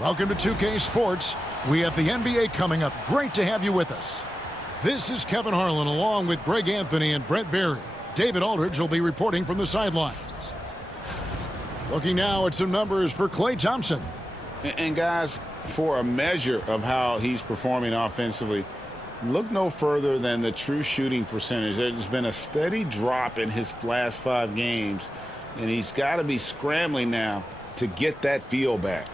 Welcome to 2K Sports. We have the NBA coming up. Great to have you with us. This is Kevin Harlan along with Greg Anthony and Brent Barry. David Aldridge will be reporting from the sidelines. Looking now at some numbers for Klay Thompson. And guys, for a measure of how he's performing offensively, look no further than the true shooting percentage. There's been a steady drop in his last 5 games, and he's got to be scrambling now to get that feel back.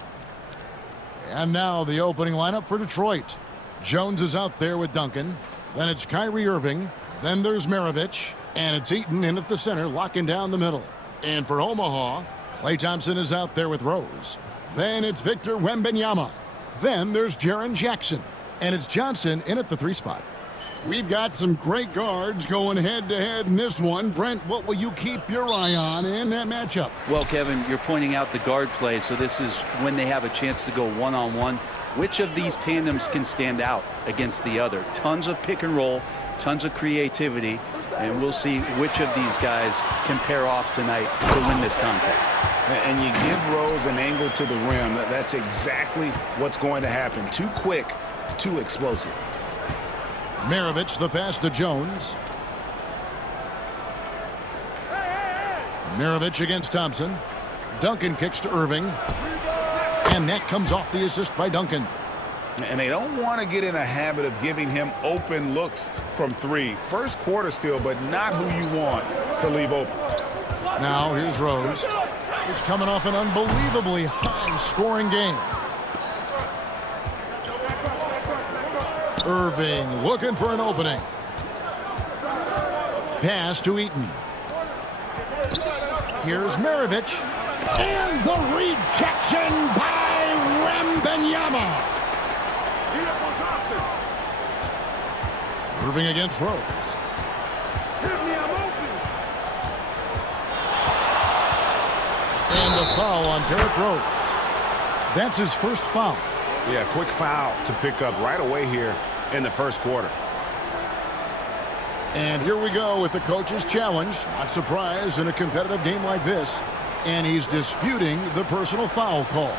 And now the opening lineup for Detroit. Jones is out there with Duncan. Then it's Kyrie Irving. Then there's Maravich. And it's Eaton in at the center, locking down the middle. And for Omaha, Klay Thompson is out there with Rose. Then it's Victor Wembanyama. Then there's Jaren Jackson. And it's Johnson in at the 3 spot. We've got some great guards going head-to-head in this one. Brent, what will you keep your eye on in that matchup? Well, Kevin, you're pointing out the guard play, so this is when they have a chance to go one-on-one. Which of these tandems can stand out against the other? Tons of pick and roll, tons of creativity, and we'll see which of these guys can pair off tonight to win this contest. And you give Rose an angle to the rim. That's exactly what's going to happen. Too quick, too explosive. Maravich, the pass to Jones. Maravich against Thompson. Duncan kicks to Irving. And that comes off the assist by Duncan. And they don't want to get in a habit of giving him open looks from 3. First quarter still, but not who you want to leave open. Now here's Rose. He's coming off an unbelievably high-scoring game. Irving looking for an opening. Pass to Eaton. Here's Maravich. And the rejection by Wembanyama. Irving against Rose. And the foul on Derrick Rose. That's his first foul. Yeah, quick foul to pick up right away here in the first quarter. And here we go with the coach's challenge. Not surprised in a competitive game like this. And he's disputing the personal foul call.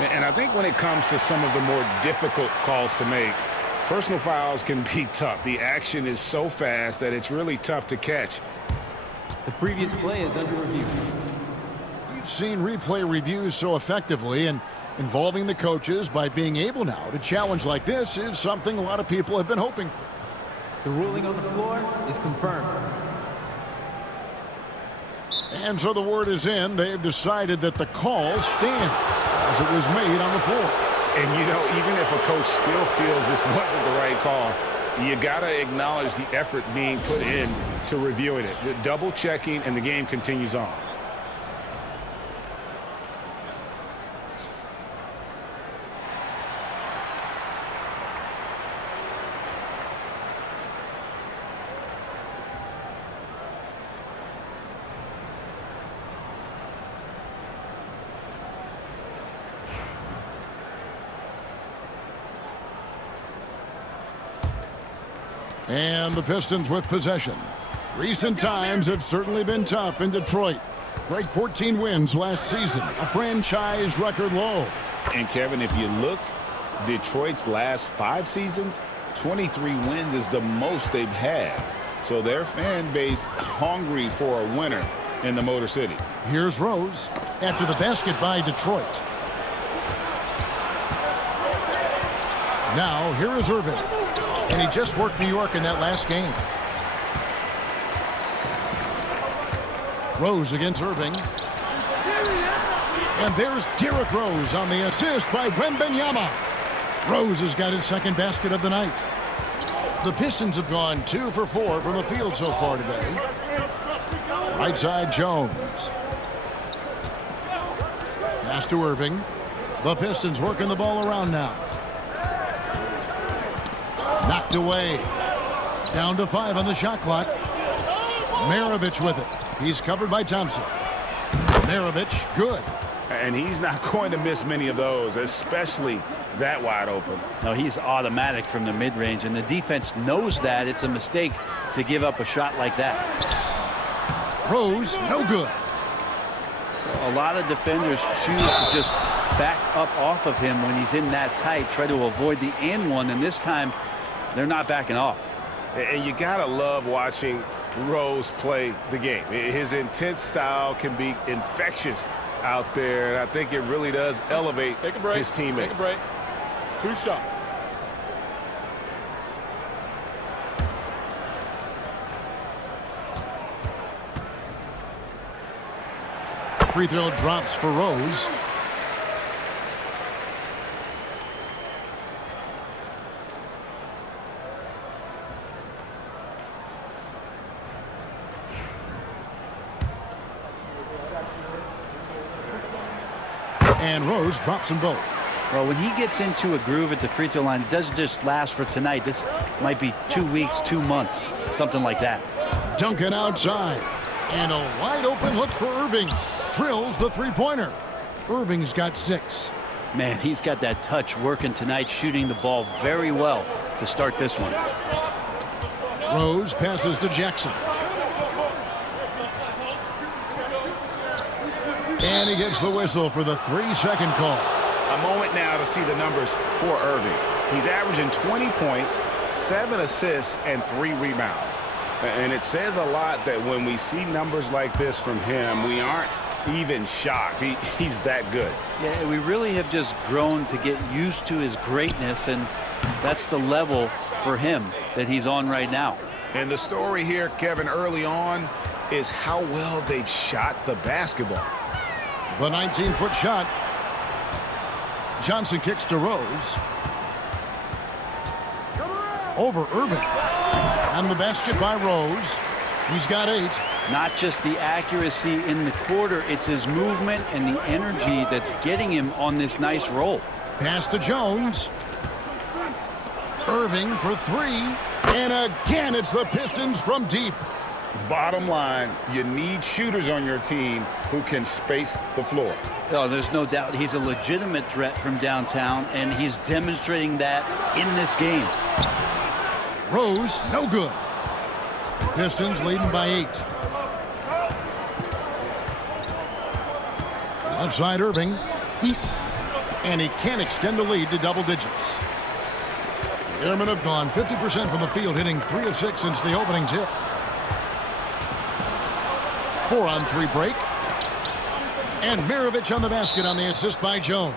And I think when it comes to some of the more difficult calls to make, personal fouls can be tough. The action is so fast that it's really tough to catch. The previous play is under review. We've seen replay reviews so effectively, and involving the coaches by being able now to challenge like this is something a lot of people have been hoping for. The ruling on the floor is confirmed. And so the word is in. They've decided that the call stands as it was made on the floor. And, you know, even if a coach still feels this wasn't the right call, you got to acknowledge the effort being put in to reviewing it. The double checking, and the game continues on. And the Pistons with possession. Recent times have certainly been tough in Detroit. Great 14 wins last season, a franchise record low. And, Kevin, if you look, Detroit's last 5 seasons, 23 wins is the most they've had. So their fan base hungry for a winner in the Motor City. Here's Rose after the basket by Detroit. Now, here is Irving. And he just worked New York in that last game. Rose against Irving. And there's Derrick Rose on the assist by Wembanyama. Rose has got his second basket of the night. The Pistons have gone 2 for 4 from the field so far today. Right side, Jones. Pass to Irving. The Pistons working the ball around now. Knocked away. Down to 5 on the shot clock. Maravich with it. He's covered by Thompson. Maravich, good. And he's not going to miss many of those, especially that wide open. No, he's automatic from the mid-range, and the defense knows that it's a mistake to give up a shot like that. Rose, no good. A lot of defenders choose to just back up off of him when he's in that tight, try to avoid the and one, and this time they're not backing off. And you gotta love watching Rose play the game. His intense style can be infectious out there, and I think it really does elevate his teammates. Take a break. 2 shots. Free throw drops for Rose. And Rose drops them both. Well, when he gets into a groove at the free throw line, it doesn't just last for tonight. This might be 2 weeks, 2 months, something like that. Duncan outside. And a wide open look for Irving. Drills the three-pointer. Irving's got 6. Man, he's got that touch working tonight, shooting the ball very well to start this one. Rose passes to Jackson. And he gets the whistle for the 3-second call. A moment now to see the numbers for Irving. He's averaging 20 points, 7 assists, and 3 rebounds. And it says a lot that when we see numbers like this from him, we aren't even shocked. He's that good. Yeah, we really have just grown to get used to his greatness, and that's the level for him that he's on right now. And the story here, Kevin, early on is how well they've shot the basketball. The 19-foot shot. Johnson kicks to Rose. Over Irving. And the basket by Rose. He's got 8. Not just the accuracy in the quarter, it's his movement and the energy that's getting him on this nice roll. Pass to Jones. Irving for 3. And again, it's the Pistons from deep. Bottom line, you need shooters on your team who can space the floor. Oh, there's no doubt he's a legitimate threat from downtown, and he's demonstrating that in this game. Rose, no good. Pistons leading by 8. Left side Irving. And he can't extend the lead to double digits. The Airmen have gone 50% from the field, hitting 3 of 6 since the opening tip. 4-on-3 break. And Mirovic on the basket on the assist by Jones.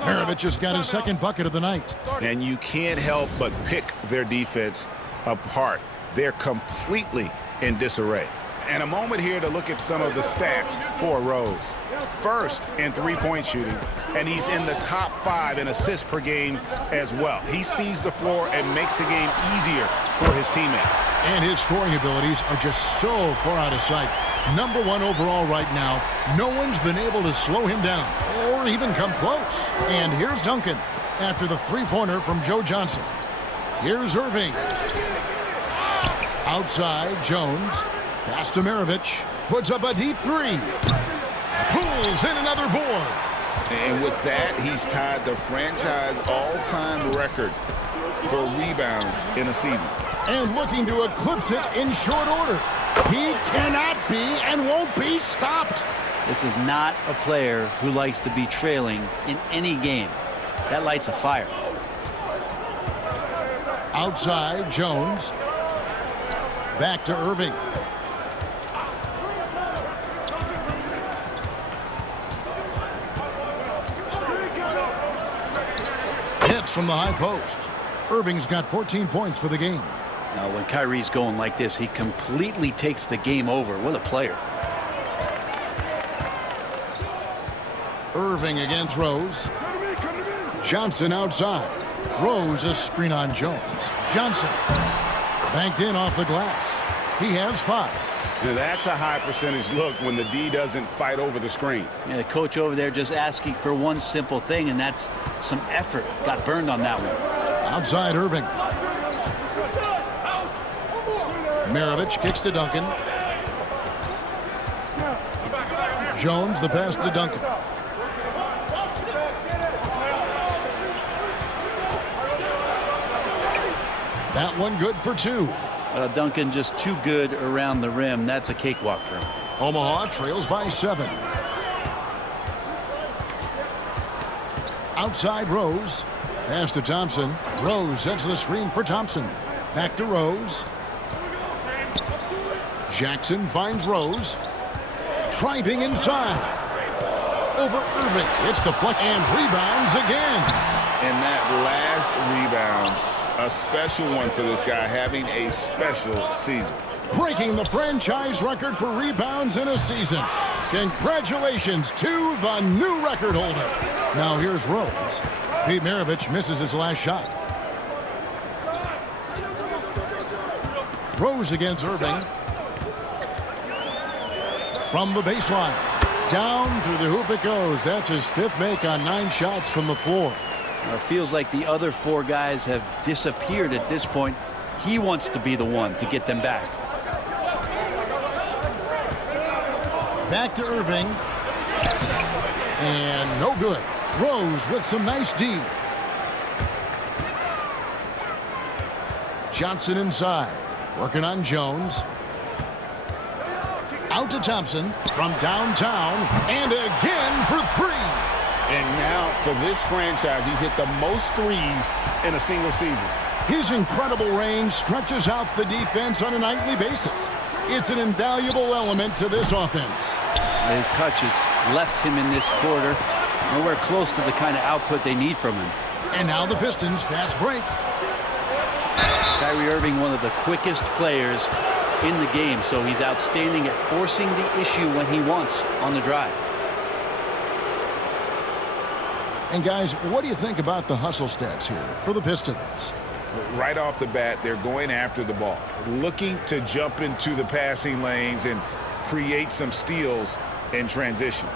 Mirovic has got his second bucket of the night. And you can't help but pick their defense apart. They're completely in disarray. And a moment here to look at some of the stats for Rose. First in three-point shooting, and he's in the top 5 in assists per game as well. He sees the floor and makes the game easier for his teammates. And his scoring abilities are just so far out of sight. Number 1 overall right now. No one's been able to slow him down or even come close. And here's Duncan after the three-pointer from Joe Johnson. Here's Irving. Outside, Jones. Pass to Mirovic. Puts up a deep 3. Pulls in another board. And with that, he's tied the franchise all-time record for rebounds in a season. And looking to eclipse it in short order. He cannot be and won't be stopped. This is not a player who likes to be trailing in any game. That lights a fire. Outside, Jones. Back to Irving. Hits from the high post. Irving's got 14 points for the game. Now, when Kyrie's going like this, he completely takes the game over. What a player. Irving against Rose. Johnson outside. Rose a screen on Jones. Johnson banked in off the glass. He has 5. Now that's a high percentage look when the D doesn't fight over the screen. Yeah, the coach over there just asking for one simple thing, and that's some effort. Got burned on that one. Outside Irving. Mirovic kicks to Duncan. Jones the pass to Duncan. That one good for 2. Duncan just too good around the rim. That's a cakewalk for him. Omaha trails by 7. Outside Rose. Pass to Thompson. Rose sets the screen for Thompson. Back to Rose. Jackson finds Rose. Driving inside. Over Irving. It's deflected and rebounds again. And that last rebound, a special one for this guy, having a special season. Breaking the franchise record for rebounds in a season. Congratulations to the new record holder. Now here's Rose. Pete Maravich misses his last shot. Rose against Irving. From the baseline. Down through the hoop it goes. That's his 5th make on 9 shots from the floor. It feels like the other 4 guys have disappeared at this point. He wants to be the one to get them back. Back to Irving. And no good. Rose with some nice D. Johnson inside. Working on Jones. Out to Thompson from downtown. And again for 3. And now for this franchise, he's hit the most threes in a single season. His incredible range stretches out the defense on a nightly basis. It's an invaluable element to this offense. His touches left him in this quarter. Nowhere close to the kind of output they need from him. And now the Pistons fast break. Kyrie Irving, one of the quickest players in the game, so he's outstanding at forcing the issue when he wants on the drive. And guys, what do you think about the hustle stats here for the Pistons? Right off the bat, they're going after the ball, looking to jump into the passing lanes and create some steals in transition.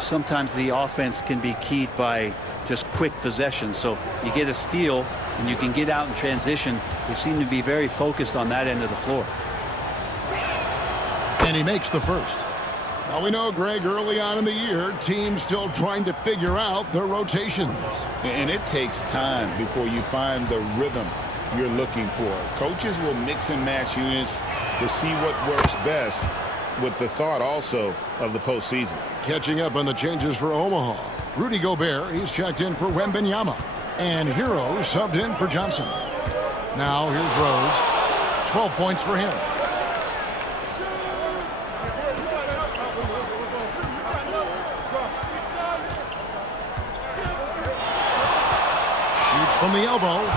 Sometimes the offense can be keyed by just quick possession, so you get a steal and you can get out in transition. They seem to be very focused on that end of the floor. And he makes the first. Now we know, Greg, early on in the year, teams still trying to figure out their rotations. And it takes time before you find the rhythm you're looking for. Coaches will mix and match units to see what works best, with the thought also of the postseason. Catching up on the changes for Omaha. Rudy Gobert, he's checked in for Wembanyama. And Hero subbed in for Johnson. Now here's Rose. 12 points for him. Shoots from the elbow.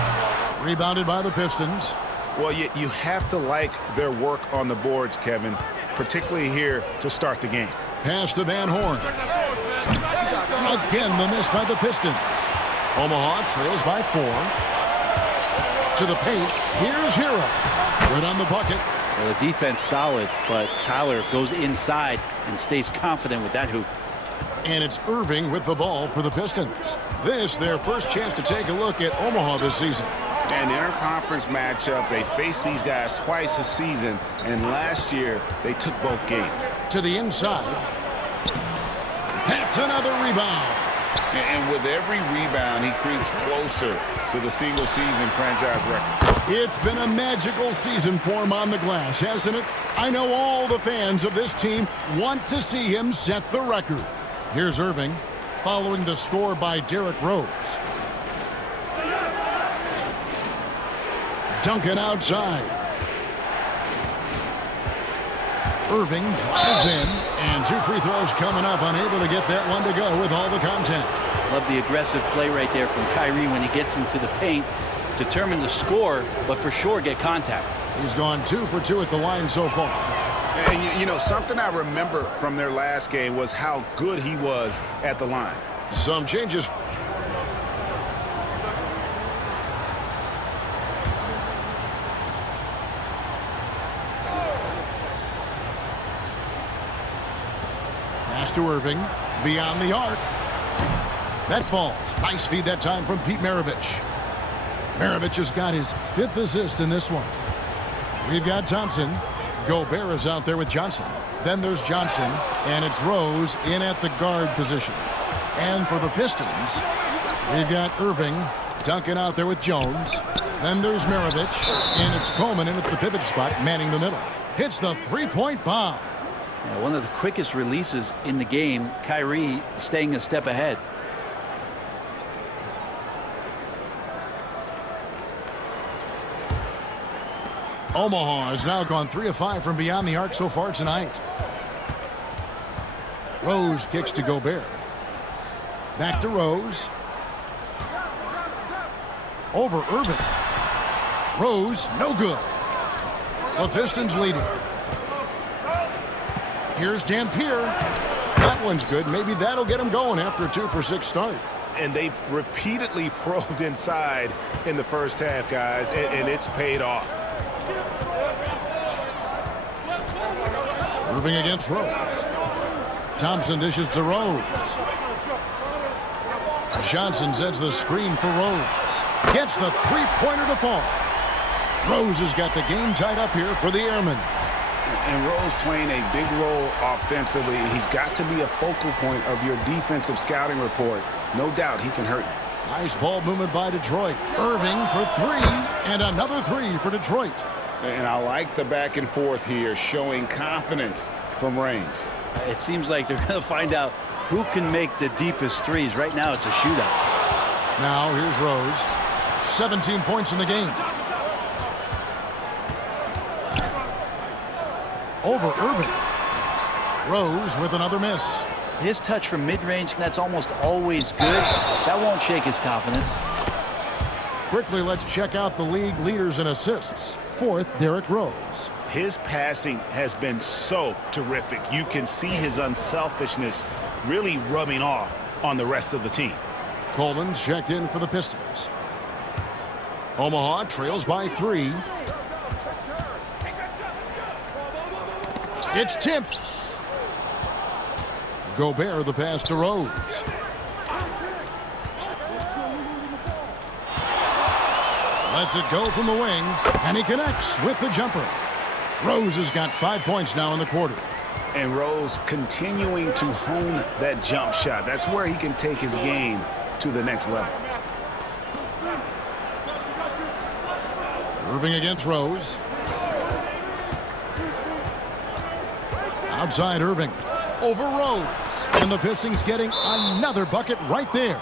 Rebounded by the Pistons. Well, you have to like their work on the boards, Kevin, particularly here to start the game. Pass to Van Horn. Again, the miss by the Pistons. Omaha trails by 4. To the paint. Here's Hero. Good on the bucket. Well, the defense solid, but Tyler goes inside and stays confident with that hoop. And it's Irving with the ball for the Pistons. This, their first chance to take a look at Omaha this season. And interconference matchup, they faced these guys twice a season, and last year they took both games. To the inside. That's another rebound. And with every rebound, he creeps closer to the single-season franchise record. It's been a magical season for him on the glass, hasn't it? I know all the fans of this team want to see him set the record. Here's Irving, following the score by Derrick Rose. Duncan outside. Irving drives in, and 2 free throws coming up, unable to get that one to go with all the content. Love the aggressive play right there from Kyrie when he gets into the paint. Determined to score, but for sure get contact. He's gone 2 for 2 at the line so far. And you know, something I remember from their last game was how good he was at the line. Some changes. Pass to Irving. Beyond the arc. That falls. Nice feed that time from Pete Maravich. Maravich has got his 5th assist in this one. We've got Thompson. Gobert is out there with Johnson. Then there's Johnson, and it's Rose in at the guard position. And for the Pistons, we've got Irving. Duncan out there with Jones. Then there's Maravich, and it's Coleman in at the pivot spot, manning the middle. Hits the three-point bomb. Yeah, one of the quickest releases in the game. Kyrie staying a step ahead. Omaha has now gone 3 of 5 from beyond the arc so far tonight. Rose kicks to Gobert. Back to Rose. Over Irving. Rose, no good. The Pistons leading. Here's Dampier. That one's good. Maybe that'll get him going after a 2-for-6 start. And they've repeatedly probed inside in the first half, guys, and it's paid off. Irving against Rose. Thompson dishes to Rose. Johnson sets the screen for Rose. Gets the three-pointer to fall. Rose has got the game tied up here for the Airmen. And Rose playing a big role offensively. He's got to be a focal point of your defensive scouting report. No doubt he can hurt you. Nice ball movement by Detroit. Irving for 3, and another 3 for Detroit. And I like the back and forth here, showing confidence from range. It seems like they're going to find out who can make the deepest threes. Right now, it's a shootout. Now, here's Rose. 17 points in the game. Over Irving. Rose with another miss. His touch from mid-range, that's almost always good. That won't shake his confidence. Quickly, let's check out the league leaders in assists. 4th, Derrick Rose. His passing has been so terrific. You can see his unselfishness really rubbing off on the rest of the team. Coleman's checked in for the Pistons. Omaha trails by 3. It's tipped. Gobert the pass to Rose. Lets it go from the wing, and he connects with the jumper. Rose has got 5 points now in the quarter. And Rose continuing to hone that jump shot. That's where he can take his game to the next level. Irving against Rose. Outside Irving. Over Rose. And the Pistons getting another bucket right there.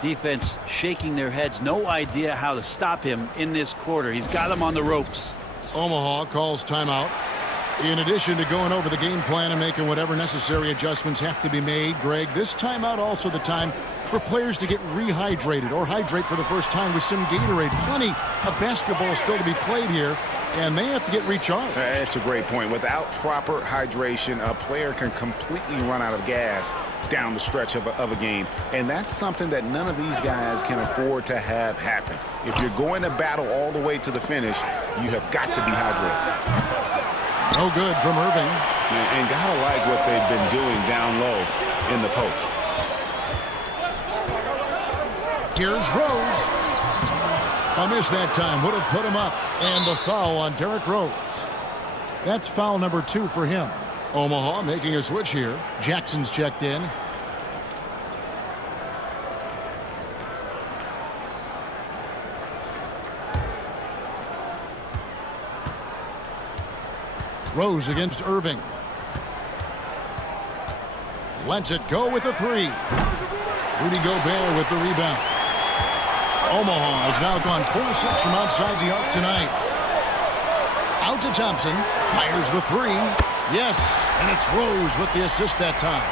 Defense shaking their heads. No idea how to stop him in this quarter. He's got him on the ropes. Omaha calls timeout. In addition to going over the game plan and making whatever necessary adjustments have to be made, Greg, this timeout also the time for players to get rehydrated or hydrate for the first time with some Gatorade. Plenty of basketball still to be played here, and they have to get recharged. That's a great point. Without proper hydration, a player can completely run out of gas down the stretch of a game, and that's something that none of these guys can afford to have happen. If you're going to battle all the way to the finish, you have got to be hydrated. No good from Irving. And gotta like what they've been doing down low in the post. Here's Rose. A miss that time would have put him up. And the foul on Derrick Rose. That's foul number 2 for him. Omaha making a switch here. Jackson's checked in. Rose against Irving. Lets it go with a 3. Rudy Gobert with the rebound. Omaha has now gone 4-6 from outside the arc tonight. Out to Thompson. Fires the 3. Yes, and it's Rose with the assist that time.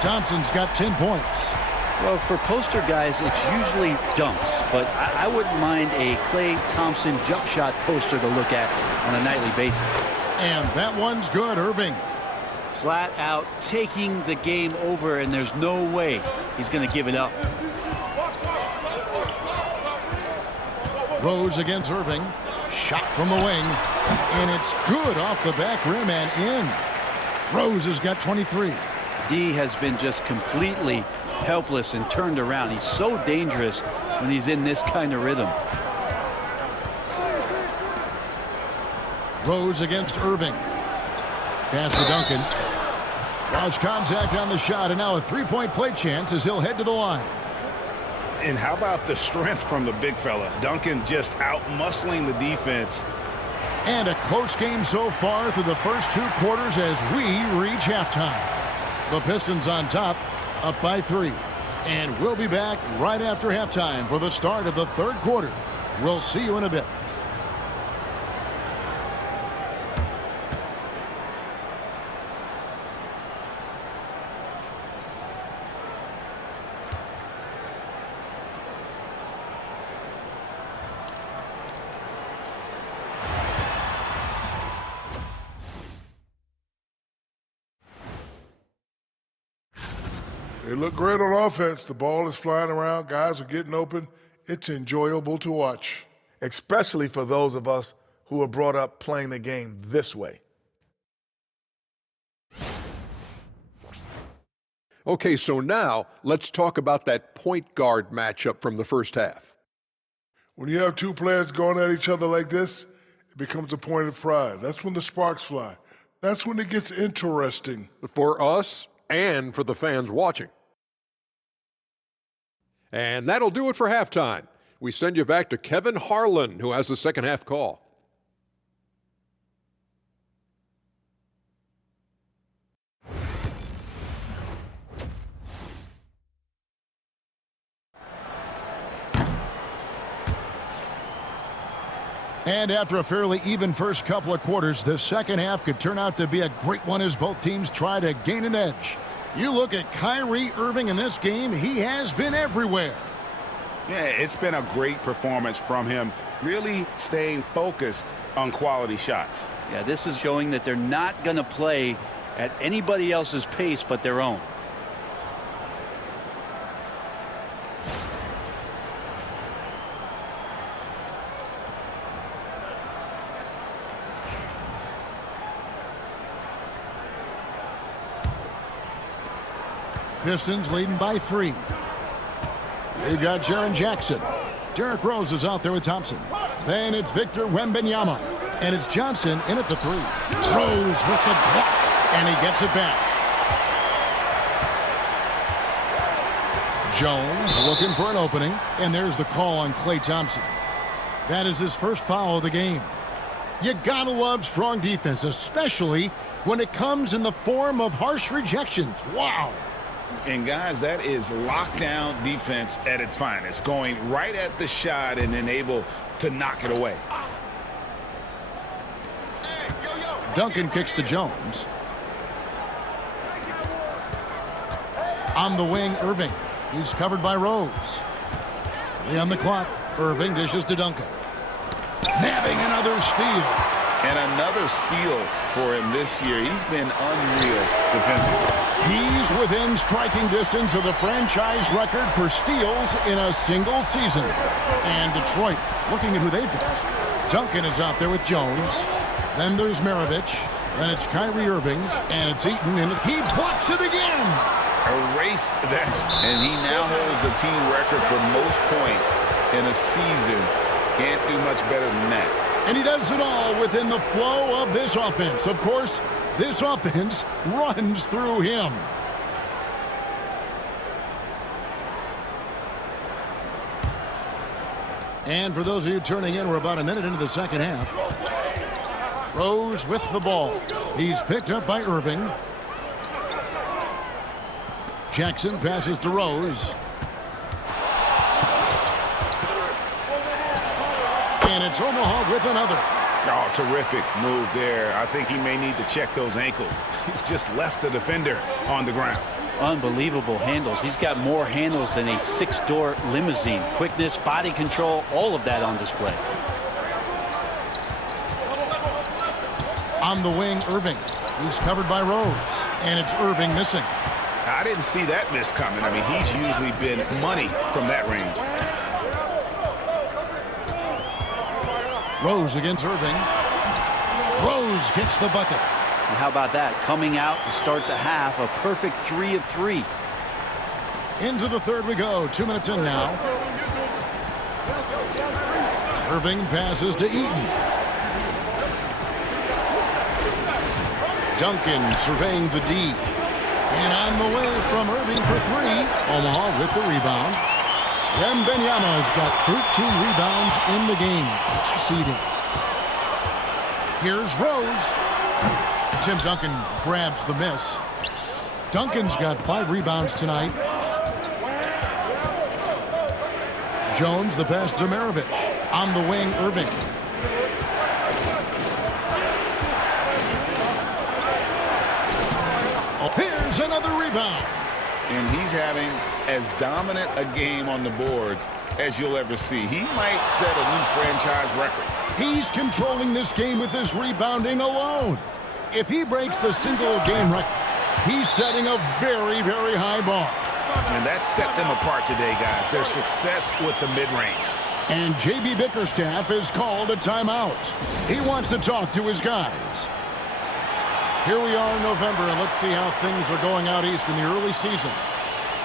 Thompson's got 10 points. Well, for poster guys, it's usually dunks, but I wouldn't mind a Klay Thompson jump shot poster to look at on a nightly basis. And that one's good, Irving. Flat out taking the game over, and there's no way he's going to give it up. Rose against Irving. Shot from the wing. And it's good off the back rim and in. Rose has got 23. D has been just completely helpless and turned around. He's so dangerous when he's in this kind of rhythm. Rose against Irving. Pass to Duncan. Draws contact on the shot, and now a 3-point play chance as he'll head to the line. And how about the strength from the big fella? Duncan just out-muscling the defense. And a close game so far through the first 2 quarters as we reach halftime. The Pistons on top, up by 3. And we'll be back right after halftime for the start of the 3rd quarter. We'll see you in a bit. They look great on offense. The ball is flying around. Guys are getting open. It's enjoyable to watch. Especially for those of us who are brought up playing the game this way. Okay, so now let's talk about that point guard matchup from the first half. When you have 2 players going at each other like this, it becomes a point of pride. That's when the sparks fly. That's when it gets interesting. For us and for the fans watching. And that'll do it for halftime. We send you back to Kevin Harlan, who has the second half call. And after a fairly even first couple of quarters, the second half could turn out to be a great one as both teams try to gain an edge. You look at Kyrie Irving in this game, he has been everywhere. Yeah, it's been a great performance from him, really staying focused on quality shots. Yeah, this is showing that they're not going to play at anybody else's pace but their own. Pistons leading by 3. They've got Jaren Jackson. Derrick Rose is out there with Thompson. Then it's Victor Wembanyama. And it's Johnson in at the 3. Rose with the block. And he gets it back. Jones looking for an opening. And there's the call on Klay Thompson. That is his first foul of the game. You gotta love strong defense, especially when it comes in the form of harsh rejections. Wow. And guys, that is lockdown defense at its finest, going right at the shot and then able to knock it away. Duncan kicks to Jones. On the wing, Irving. He's covered by Rose. 3 on the clock. Irving dishes to Duncan. Nabbing another steal. And another steal for him this year. He's been unreal defensively. He's within striking distance of the franchise record for steals in a single season. And Detroit looking at who they've got. Duncan is out there with Jones. Then there's Maravich. Then it's Kyrie Irving. And it's Eaton. And he blocks it again. Erased that. And he now holds the team record for most points in a season. Can't do much better than that. And he does it all within the flow of this offense. Of course, this offense runs through him. And for those of you turning in, we're about a minute into the second half. Rose with the ball. He's picked up by Irving. Jackson passes to Rose. And it's Omaha with another. Oh, terrific move there. I think he may need to check those ankles. He's just left the defender on the ground. Unbelievable handles. He's got more handles than a 6-door limousine. Quickness, body control, all of that on display. On the wing, Irving. He's covered by Rose. And it's Irving missing. I didn't see that miss coming. I mean, he's usually been money from that range. Rose against Irving. Rose gets the bucket. And how about that? Coming out to start the half, a perfect 3 of 3. Into the third we go. 2 minutes in now. Irving passes to Eaton. Duncan surveying the D. And on the way from Irving for 3. Omaha with the rebound. Wembanyama's got 13 rebounds in the game. Class eating. Here's Rose. Tim Duncan grabs the miss. Duncan's got 5 rebounds tonight. Jones, the pass to Maravich. On the wing, Irving. Oh, here's another rebound. And he's having as dominant a game on the boards as you'll ever see. He might set a new franchise record. He's controlling this game with his rebounding alone. If he breaks the single-game record, he's setting a very, very high bar. And that set them apart today, guys. Their success with the mid-range. And J.B. Bickerstaff has called a timeout. He wants to talk to his guys. Here we are in November, and let's see how things are going out east in the early season.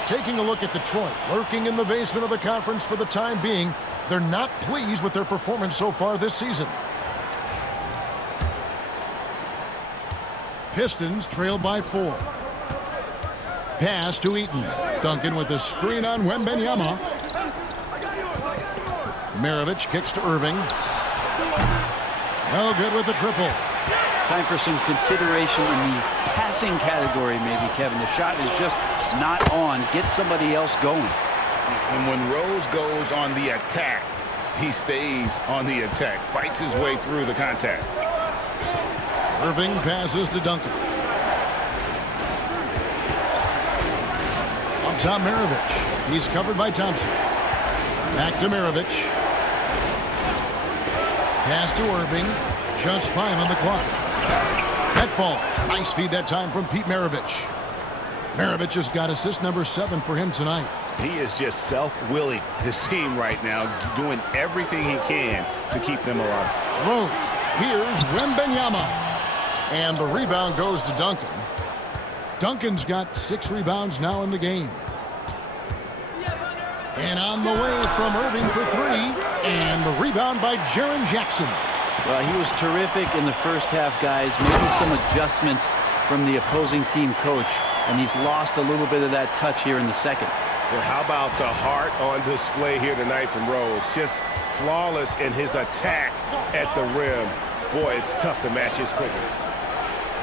Taking a look at Detroit, lurking in the basement of the conference for the time being. They're not pleased with their performance so far this season. Pistons trail by 4. Pass to Eaton. Duncan with a screen on Wembanyama. Maravich kicks to Irving. Well, good with the triple. Time for some consideration in the passing category, maybe, Kevin. The shot is just not on. Get somebody else going. And when Rose goes on the attack, he stays on the attack, fights his way through the contact. Irving passes to Duncan. Up top, Maravich. He's covered by Thompson. Back to Maravich. Pass to Irving. Just 5 on the clock. Net ball. Nice feed that time from Pete Maravich. Maravich has got assist number 7 for him tonight. He is just self-willing his team right now, doing everything he can to keep them alive. Rose. Here's Wembanyama. And the rebound goes to Duncan. Duncan's got 6 rebounds now in the game. And on the way from Irving for 3. And the rebound by Jaren Jackson. Well, he was terrific in the first half, guys. Maybe some adjustments from the opposing team coach. And he's lost a little bit of that touch here in the second. Well, how about the heart on display here tonight from Rose? Just flawless in his attack at the rim. Boy, it's tough to match his quickness.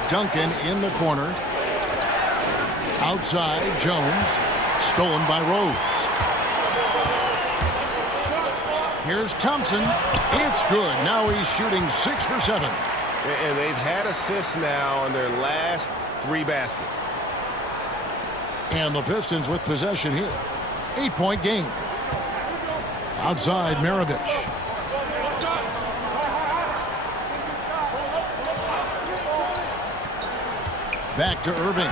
Duncan in the corner. Outside, Jones. Stolen by Rose. Here's Thompson. It's good. Now he's shooting 6 for 7. And they've had assists now on their last 3 baskets. And the Pistons with possession here. 8-point game. Outside, Maravich. Back to Irving.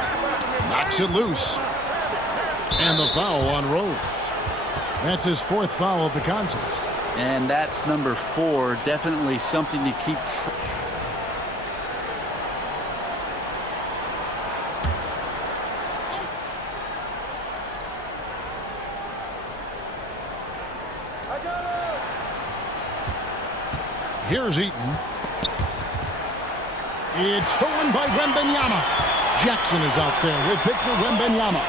Knocks it loose. And the foul on Rose. That's his 4th foul of the contest. And that's number 4. Definitely something to keep track. Here's Eaton. It's stolen by Wembanyama. Jackson is out there with Victor Wembanyama.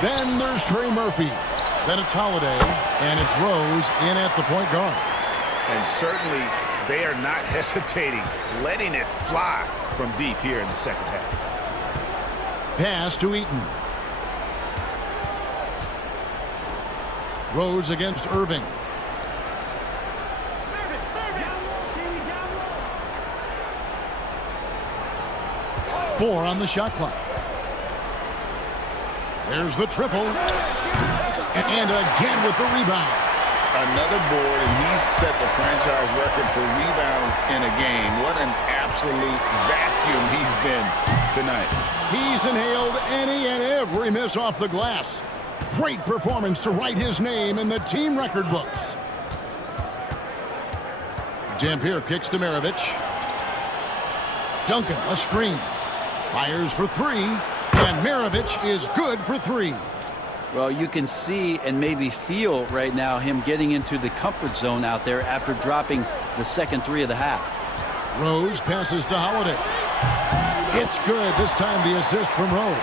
Then there's Trey Murphy. Then it's Holiday, and it's Rose in at the point guard. And certainly they are not hesitating, letting it fly from deep here in the second half. Pass to Eaton. Rose against Irving. Four on the shot clock. There's the triple. And again with the rebound. Another board, and he's set the franchise record for rebounds in a game. What an absolute vacuum he's been tonight. He's inhaled any and every miss off the glass. Great performance to write his name in the team record books. Dampier kicks to Maravich. Duncan, a screen. Fires for 3. And Maravich is good for 3. Well, you can see and maybe feel right now him getting into the comfort zone out there after dropping the second 3 of the half. Rose passes to Holiday. It's good. This time the assist from Rose.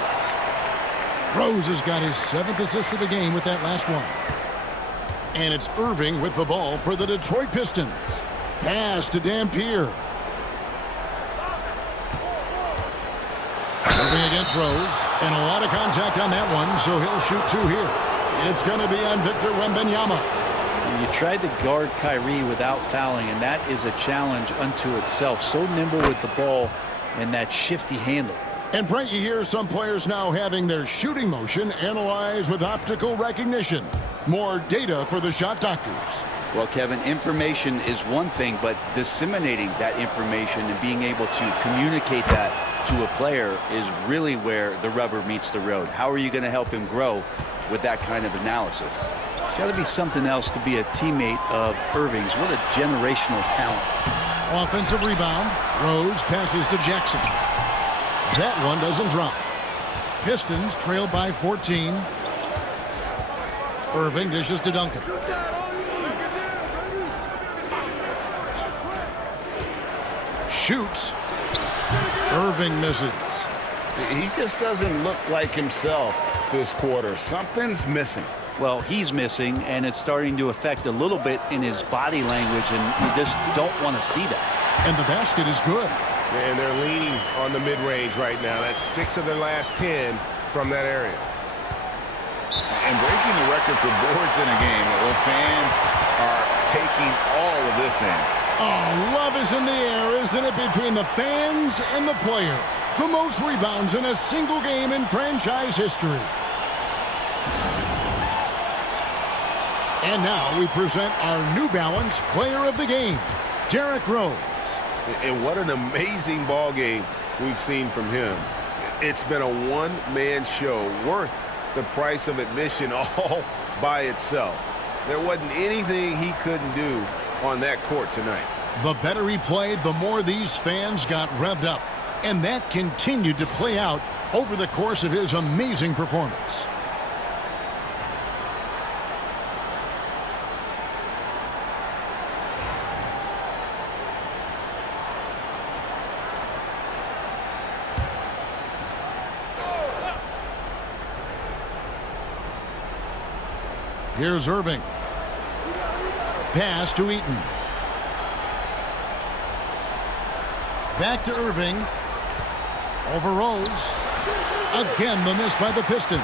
Rose has got his 7th assist of the game with that last one. And it's Irving with the ball for the Detroit Pistons. Pass to Dampier. Irving against Rose. And a lot of contact on that one, so he'll shoot 2 here. It's going to be on Victor Wembanyama. You tried to guard Kyrie without fouling, and that is a challenge unto itself. So nimble with the ball and that shifty handle. And Brent, you hear some players now having their shooting motion analyzed with optical recognition. More data for the shot doctors. Well, Kevin, information is one thing, but disseminating that information and being able to communicate that to a player is really where the rubber meets the road. How are you going to help him grow with that kind of analysis? It's got to be something else to be a teammate of Irving's. What a generational talent. Offensive rebound. Rose passes to Jackson. That one doesn't drop. Pistons trail by 14. Irving dishes to Duncan. Shoots. Irving misses. He just doesn't look like himself this quarter. Something's missing. Well, he's missing, and it's starting to affect a little bit in his body language, and you just don't want to see that. And the basket is good. And they're leaning on the mid-range right now. That's 6 of their last 10 from that area. And breaking the record for boards in a game, the fans are taking all of this in. Oh, love is in the air, isn't it, between the fans and the player? The most rebounds in a single game in franchise history. And now we present our New Balance Player of the Game, Derrick Rose. And what an amazing ball game we've seen from him. It's been a one-man show worth the price of admission all by itself. There wasn't anything he couldn't do on that court tonight. The better he played, the more these fans got revved up. And that continued to play out over the course of his amazing performance. Here's Irving. Pass to Eaton. Back to Irving. Over Rose. Again, the miss by the Pistons.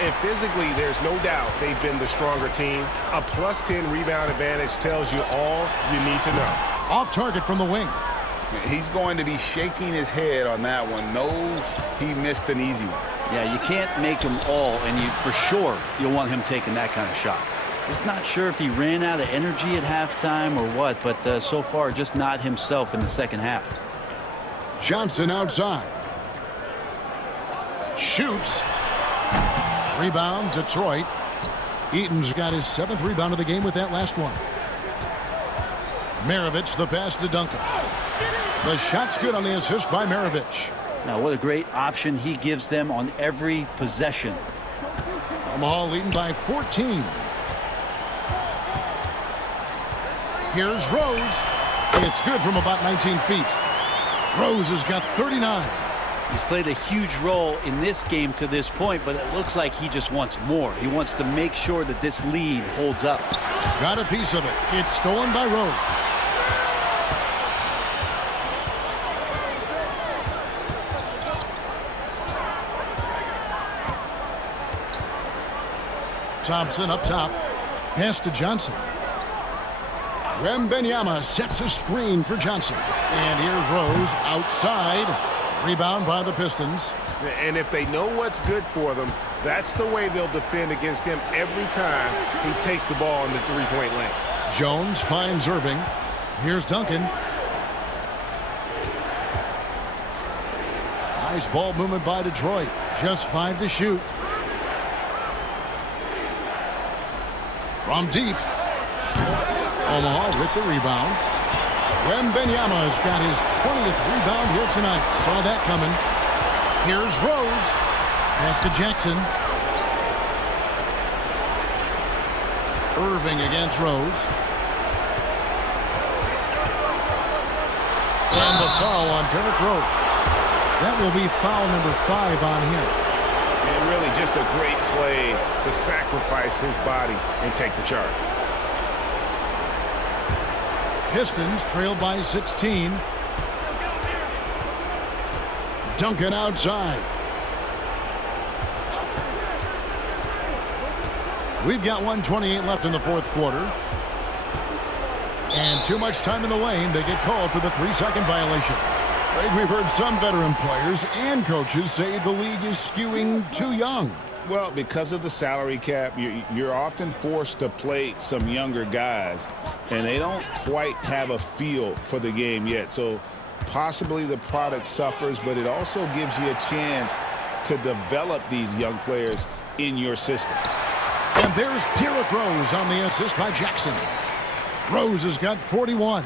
And physically, there's no doubt they've been the stronger team. A +10 rebound advantage tells you all you need to know. Off target from the wing. He's going to be shaking his head on that one. Knows he missed an easy one. Yeah, you can't make them all, and for sure you'll want him taking that kind of shot. Just not sure if he ran out of energy at halftime or what, but so far just not himself in the second half. Johnson outside. Shoots. Rebound, Detroit. Eaton's got his 7th rebound of the game with that last one. Maravich, the pass to Duncan. The shot's good on the assist by Maravich. Now, what a great option he gives them on every possession. Omaha leading by 14. Here's Rose. It's good from about 19 feet. Rose has got 39. He's played a huge role in this game to this point, but it looks like he just wants more. He wants to make sure that this lead holds up. Got a piece of it. It's stolen by Rose. Thompson up top. Pass to Johnson. Wembanyama sets a screen for Johnson. And here's Rose outside. Rebound by the Pistons. And if they know what's good for them, that's the way they'll defend against him every time he takes the ball in the three-point lane. Jones finds Irving. Here's Duncan. Nice ball movement by Detroit. Just 5 to shoot. From deep. Omaha with the rebound. Wembanyama's got his 20th rebound here tonight. Saw that coming. Here's Rose. Pass to Jackson. Irving against Rose. And the foul on Derrick Rose. That will be foul number 5 on him. And really just a great play to sacrifice his body and take the charge. Pistons trail by 16. Duncan outside. We've got 1:28 left in the fourth quarter. And too much time in the lane. They get called for the 3-second violation. We've heard some veteran players and coaches say the league is skewing too young. Well, because of the salary cap, you're often forced to play some younger guys, and they don't quite have a feel for the game yet. So possibly the product suffers, but it also gives you a chance to develop these young players in your system. And there's Derrick Rose on the assist by Jackson. Rose has got 41.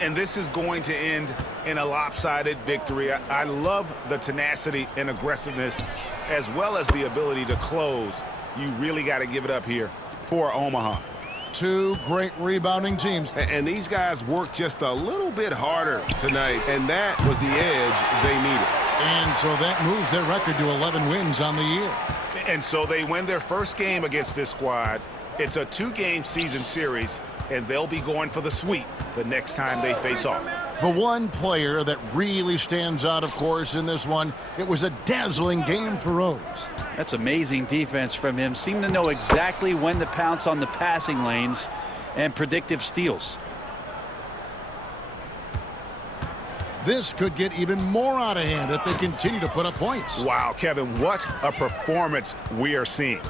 And this is going to end in a lopsided victory. I love the tenacity and aggressiveness as well as the ability to close. You really got to give it up here for Omaha. Two great rebounding teams. And these guys worked just a little bit harder tonight, and that was the edge they needed. And so that moves their record to 11 wins on the year. And so they win their first game against this squad. It's a 2-game season series, and they'll be going for the sweep the next time they face off. The one player that really stands out, of course, in this one, it was a dazzling game for Rose. That's amazing defense from him. Seemed to know exactly when to pounce on the passing lanes and predictive steals. This could get even more out of hand if they continue to put up points. Wow, Kevin, what a performance we are seeing.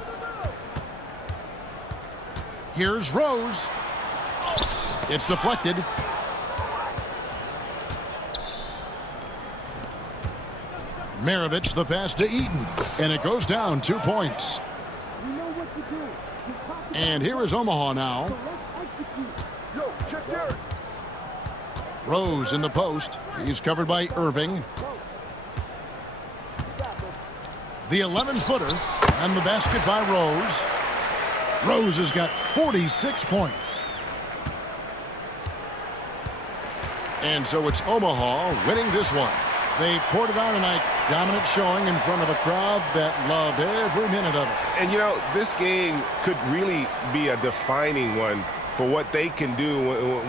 Here's Rose. It's deflected. Maravich the pass to Eaton, and it goes down 2 points. And here is Omaha now. Rose in the post. He's covered by Irving. The 11-footer and the basket by Rose. Rose has got 46 points. And so it's Omaha winning this one. They poured it on tonight. Dominant showing in front of a crowd that loved every minute of it. And, you know, this game could really be a defining one for what they can do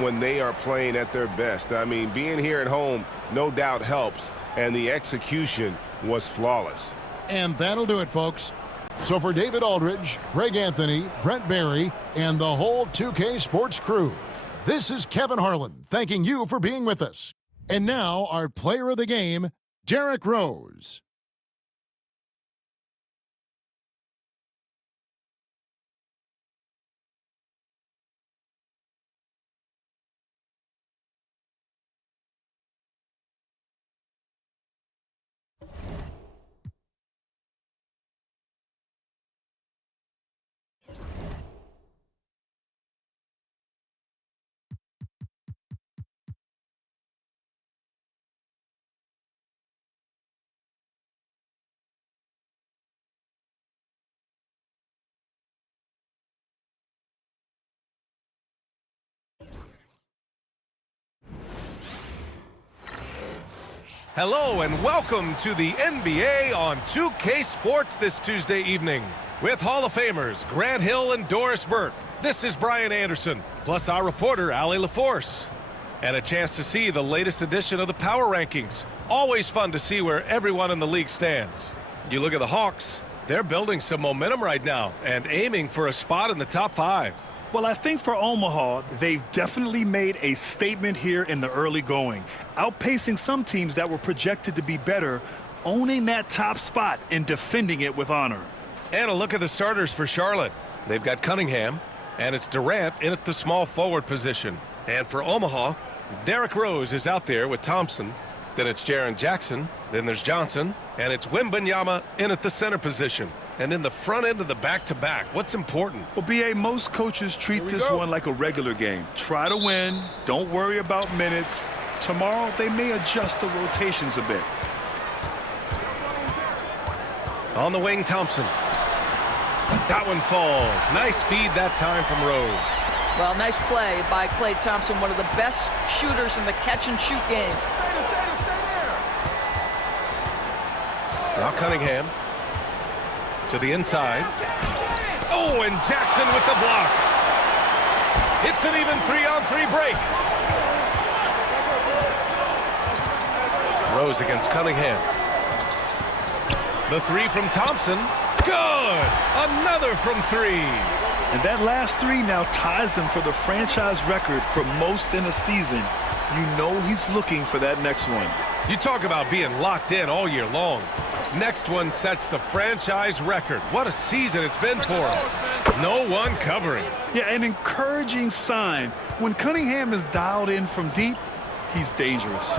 when they are playing at their best. I mean, being here at home no doubt helps, and the execution was flawless. And that'll do it, folks. So for David Aldridge, Greg Anthony, Brent Barry, and the whole 2K Sports crew, this is Kevin Harlan thanking you for being with us. And now our player of the game, Derrick Rose. Hello and welcome to the NBA on 2K Sports this Tuesday evening. With Hall of Famers Grant Hill and Doris Burke, this is Brian Anderson, plus our reporter Allie LaForce. And a chance to see the latest edition of the Power Rankings. Always fun to see where everyone in the league stands. You look at the Hawks, they're building some momentum right now and aiming for a spot in the top 5. Well, I think for Omaha, they've definitely made a statement here in the early going, outpacing some teams that were projected to be better, owning that top spot and defending it with honor. And a look at the starters for Charlotte. They've got Cunningham, and it's Durant in at the small forward position. And for Omaha, Derrick Rose is out there with Thompson. Then it's Jaren Jackson. Then there's Johnson. And it's Wembanyama in at the center position. And in the front end of the back-to-back, what's important? Well, BA, most coaches treat this one like a regular game. Try to win. Don't worry about minutes. Tomorrow, they may adjust the rotations a bit. On the wing, Thompson. That one falls. Nice feed that time from Rose. Well, nice play by Klay Thompson, one of the best shooters in the catch-and-shoot game. Now Cunningham. To the inside. Oh, and Jackson with the block. It's an even 3-on-3 break. Rose against Cunningham. The three from Thompson. Good! Another from three. And that last three now ties him for the franchise record for most in a season. You know he's looking for that next one. You talk about being locked in all year long. Next one sets the franchise record. What a season it's been for him. No one covering. Yeah, an encouraging sign. When Cunningham is dialed in from deep, he's dangerous.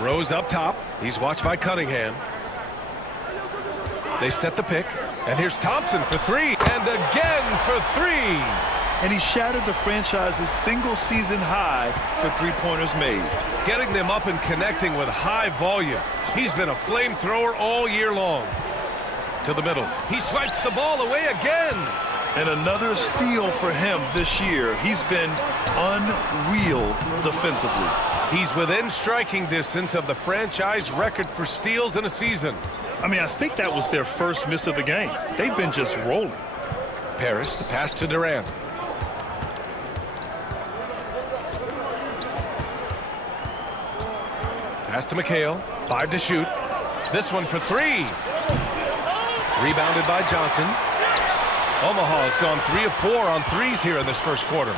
Rose up top. He's watched by Cunningham. They set the pick. And here's Thompson for three. And again for three. And he shattered the franchise's single-season high for three-pointers made. Getting them up and connecting with high volume. He's been a flamethrower all year long. To the middle. He swipes the ball away again. And another steal for him this year. He's been unreal defensively. He's within striking distance of the franchise record for steals in a season. I mean, I think that was their first miss of the game. They've been just rolling. Parrish, the pass to Durant. Pass to McHale. 5 to shoot. This one for three. Rebounded by Johnson. Omaha has gone 3 of 4 on threes here in this first quarter.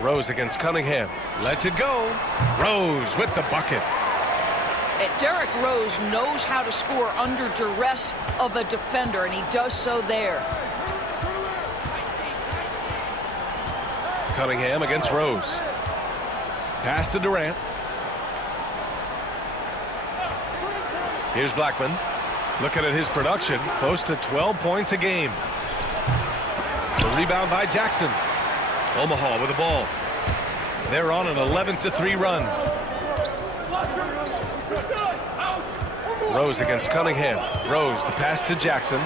Rose against Cunningham. Lets it go. Rose with the bucket. Derrick Rose knows how to score under duress of a defender, and he does so there. Cunningham against Rose. Pass to Durant. Here's Blackman. Looking at his production, close to 12 points a game. The rebound by Jackson. Omaha with the ball. They're on an 11-3 run. Rose against Cunningham. Rose, the pass to Jackson.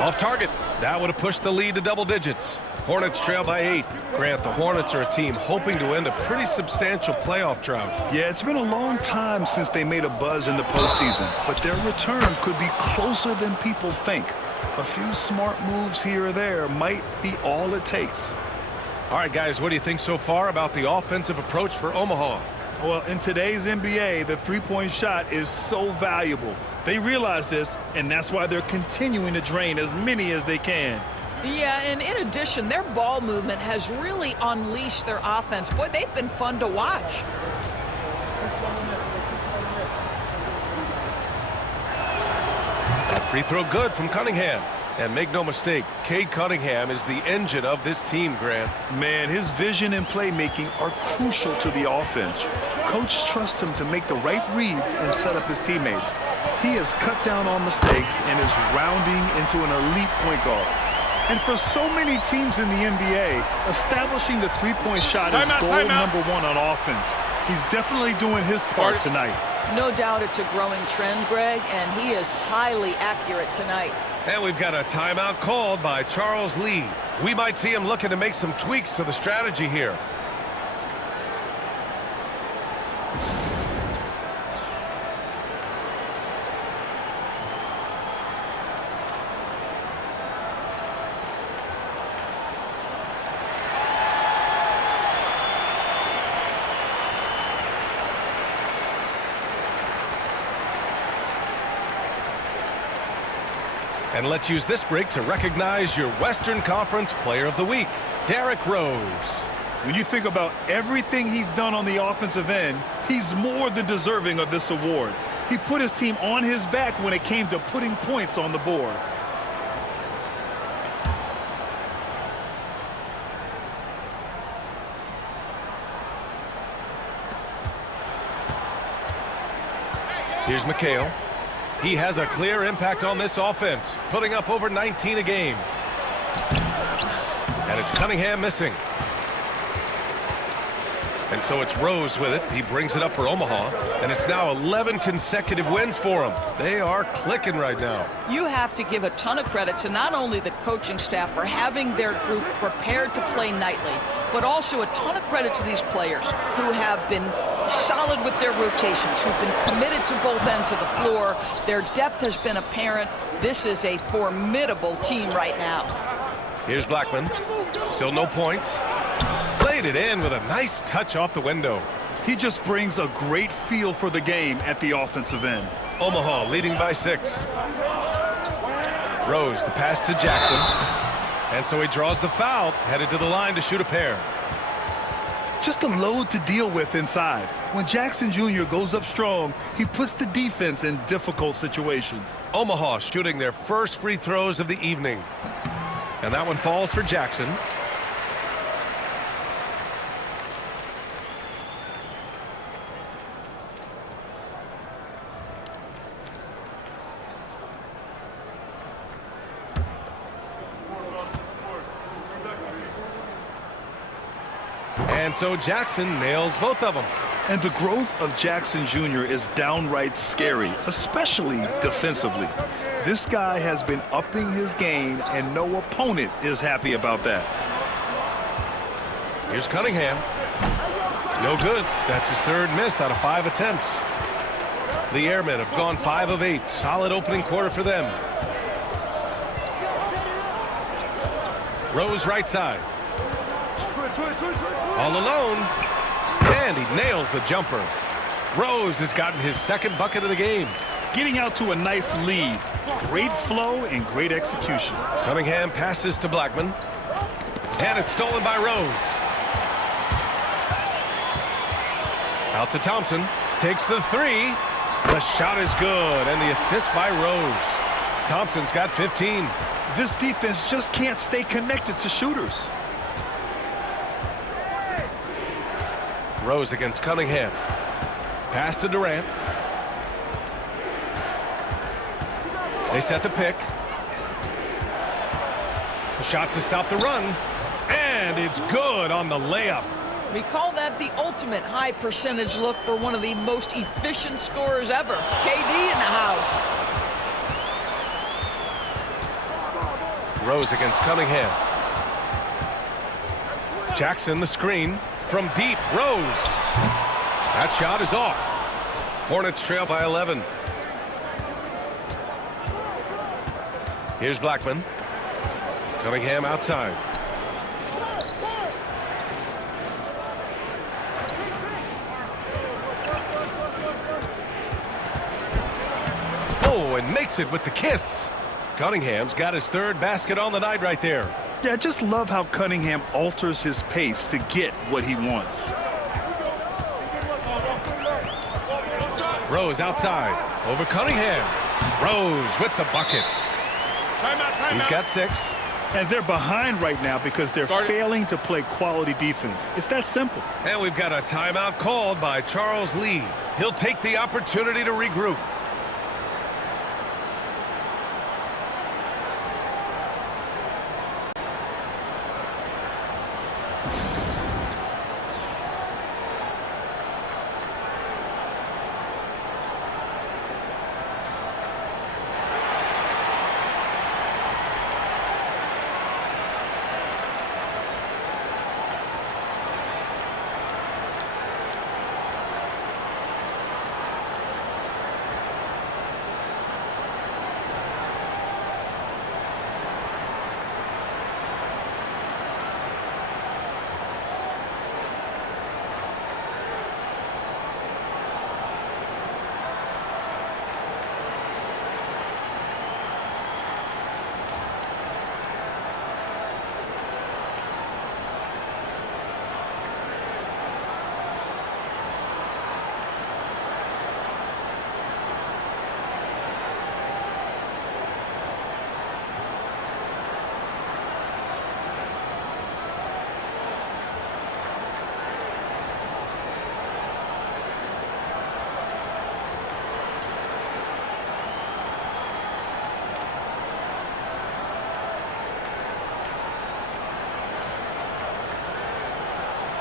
Off target. That would have pushed the lead to double digits. Hornets trail by 8. Grant, the Hornets are a team hoping to end a pretty substantial playoff drought. Yeah, it's been a long time since they made a buzz in the postseason, but their return could be closer than people think. A few smart moves here or there might be all it takes. All right, guys, what do you think so far about the offensive approach for Omaha? Well, in today's NBA, the three-point shot is so valuable. They realize this, and that's why they're continuing to drain as many as they can. Yeah, and in addition, their ball movement has really unleashed their offense. Boy, they've been fun to watch. That free throw good from Cunningham. And make no mistake, Cade Cunningham is the engine of this team, Grant. Man, his vision and playmaking are crucial to the offense. Coach trusts him to make the right reads and set up his teammates. He has cut down on mistakes and is rounding into an elite point guard. And for so many teams in the NBA, establishing the three-point shot is goal number 1 on offense. He's definitely doing his part tonight. No doubt it's a growing trend, Greg, and he is highly accurate tonight. And we've got a timeout called by Charles Lee. We might see him looking to make some tweaks to the strategy here. And let's use this break to recognize your Western Conference Player of the Week, Derrick Rose. When you think about everything he's done on the offensive end, he's more than deserving of this award. He put his team on his back when it came to putting points on the board. Here's McHale. He has a clear impact on this offense, putting up over 19 a game. And it's Cunningham missing. And so it's Rose with it. He brings it up for Omaha. And it's now 11 consecutive wins for him. They are clicking right now. You have to give a ton of credit to not only the coaching staff for having their group prepared to play nightly, but also a ton of credit to these players who have been solid with their rotations, who've been committed to both ends of the floor. Their depth has been apparent. This is a formidable team right now. Here's Blackman. Still no points. Played it in with a nice touch off the window. He just brings a great feel for the game at the offensive end. Omaha leading by 6. Rose, the pass to Jackson. And so he draws the foul, headed to the line to shoot a pair. Just a load to deal with inside. When Jackson Jr. goes up strong, he puts the defense in difficult situations. Omaha shooting their first free throws of the evening. And that one falls for Jackson. And so Jackson nails both of them. And the growth of Jackson Jr. is downright scary, especially defensively. This guy has been upping his game, and no opponent is happy about that. Here's Cunningham. No good. That's his 3rd miss out of 5 attempts. The Airmen have gone 5 of 8. Solid opening quarter for them. Rose right side. All alone. And he nails the jumper. Rose has gotten his 2nd bucket of the game. Getting out to a nice lead. Great flow and great execution. Cunningham passes to Blackman. And it's stolen by Rose. Out to Thompson. Takes the 3. The shot is good. And the assist by Rose. Thompson's got 15. This defense just can't stay connected to shooters. Rose against Cunningham. Pass to Durant. They set the pick. A shot to stop the run. And it's good on the layup. We call that the ultimate high percentage look for one of the most efficient scorers ever. KD in the house. Rose against Cunningham. Jackson the screen. From deep, Rose. That shot is off. Hornets trail by 11. Here's Blackman. Cunningham outside. Oh, and makes it with the kiss. Cunningham's got his 3rd basket on the night right there. Yeah, I just love how Cunningham alters his pace to get what he wants. Rose outside. Over Cunningham. Rose with the bucket. He's got 6. And they're behind right now because they're failing to play quality defense. It's that simple. And we've got a timeout called by Charles Lee. He'll take the opportunity to regroup.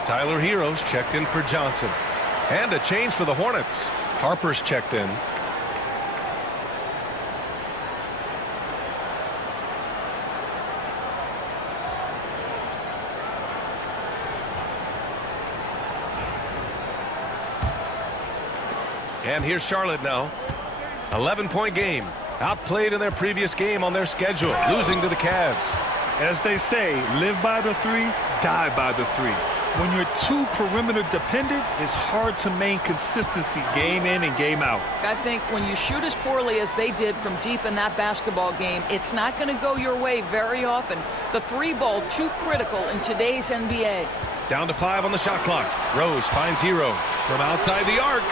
Tyler Heroes checked in for Johnson. And a change for the Hornets. Harper's checked in. And here's Charlotte now. 11-point game. Outplayed in their previous game on their schedule, losing to the Cavs. As they say, live by the three, die by the three. When you're too perimeter dependent, it's hard to maintain consistency game in and game out. I think when you shoot as poorly as they did from deep in that basketball game, it's not going to go your way very often. The three ball too critical in today's NBA. Down to 5 on the shot clock. Rose finds Hero from outside the arc.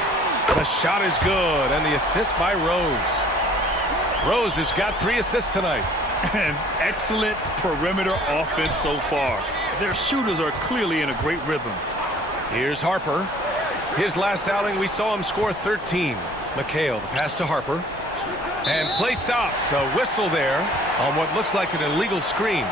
The shot is good, and the assist by Rose. Rose has got 3 assists tonight. And excellent perimeter offense so far. Their shooters are clearly in a great rhythm. Here's Harper. His last outing, we saw him score 13. McHale, the pass to Harper. And play stops. A whistle there on what looks like an illegal screen.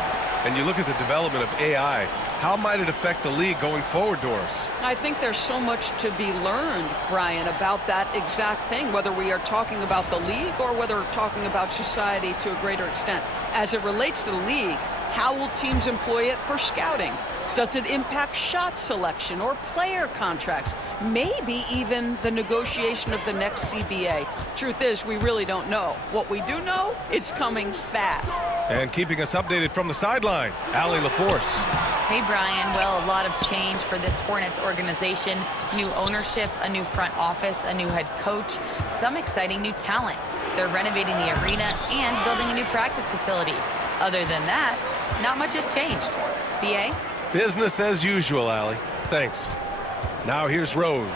And you look at the development of AI. How might it affect the league going forward, Doris? I think there's so much to be learned, Brian, about that exact thing, whether we are talking about the league or whether we're talking about society to a greater extent. As it relates to the league, how will teams employ it for scouting? Does it impact shot selection or player contracts? Maybe even the negotiation of the next CBA. Truth is, we really don't know. What we do know, it's coming fast. And keeping us updated from the sideline, Allie LaForce. Hey, Brian. Well, a lot of change for this Hornets organization. New ownership, a new front office, a new head coach, some exciting new talent. They're renovating the arena and building a new practice facility. Other than that, not much has changed. BA? Business as usual, Allie. Thanks. Now here's Rose.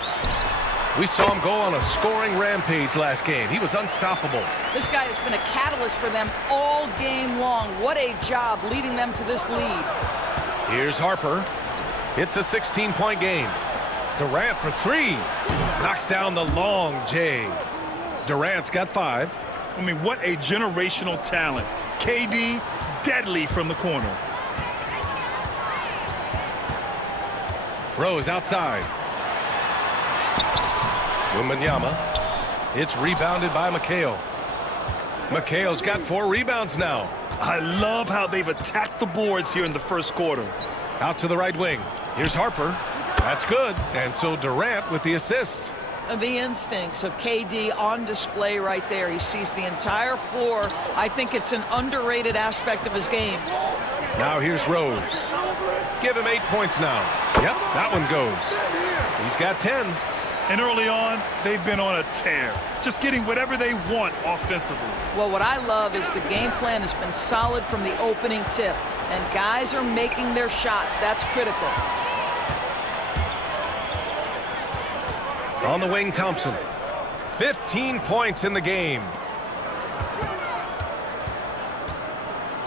We saw him go on a scoring rampage last game. He was unstoppable. This guy has been a catalyst for them all game long. What a job leading them to this lead. Here's Harper. It's a 16-point game. Durant for 3. Knocks down the long J. Durant's got 5. I mean, what a generational talent. KD, deadly from the corner. Rose outside. Wembanyama. It's rebounded by McHale. McHale's got 4 rebounds now. I love how they've attacked the boards here in the first quarter. Out to the right wing. Here's Harper. That's good. And so Durant with the assist. The instincts of KD on display right there. He sees the entire floor. I think it's an underrated aspect of his game. Now here's Rose. Give him 8 points now. Yep, that one goes. He's got 10. And early on, they've been on a tear. Just getting whatever they want offensively. Well, what I love is the game plan has been solid from the opening tip. And guys are making their shots. That's critical. On the wing, Thompson. 15 points in the game.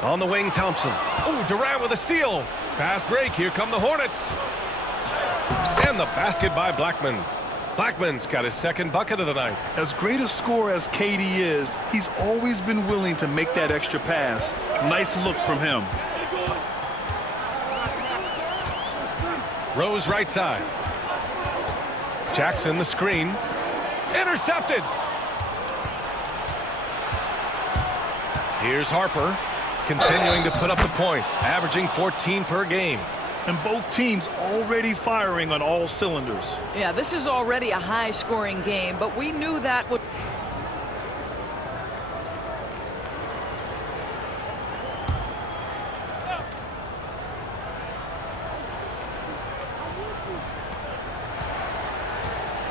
On the wing, Thompson. Oh, Durant with a steal. Fast break. Here come the Hornets. And the basket by Blackman. Blackman's got his second bucket of the night. As great a scorer as KD is, he's always been willing to make that extra pass. Nice look from him. Rose right side. Jackson the screen. Intercepted. Here's Harper. Continuing to put up the points, averaging 14 per game. And both teams already firing on all cylinders. Yeah, this is already a high-scoring game, but we knew that would...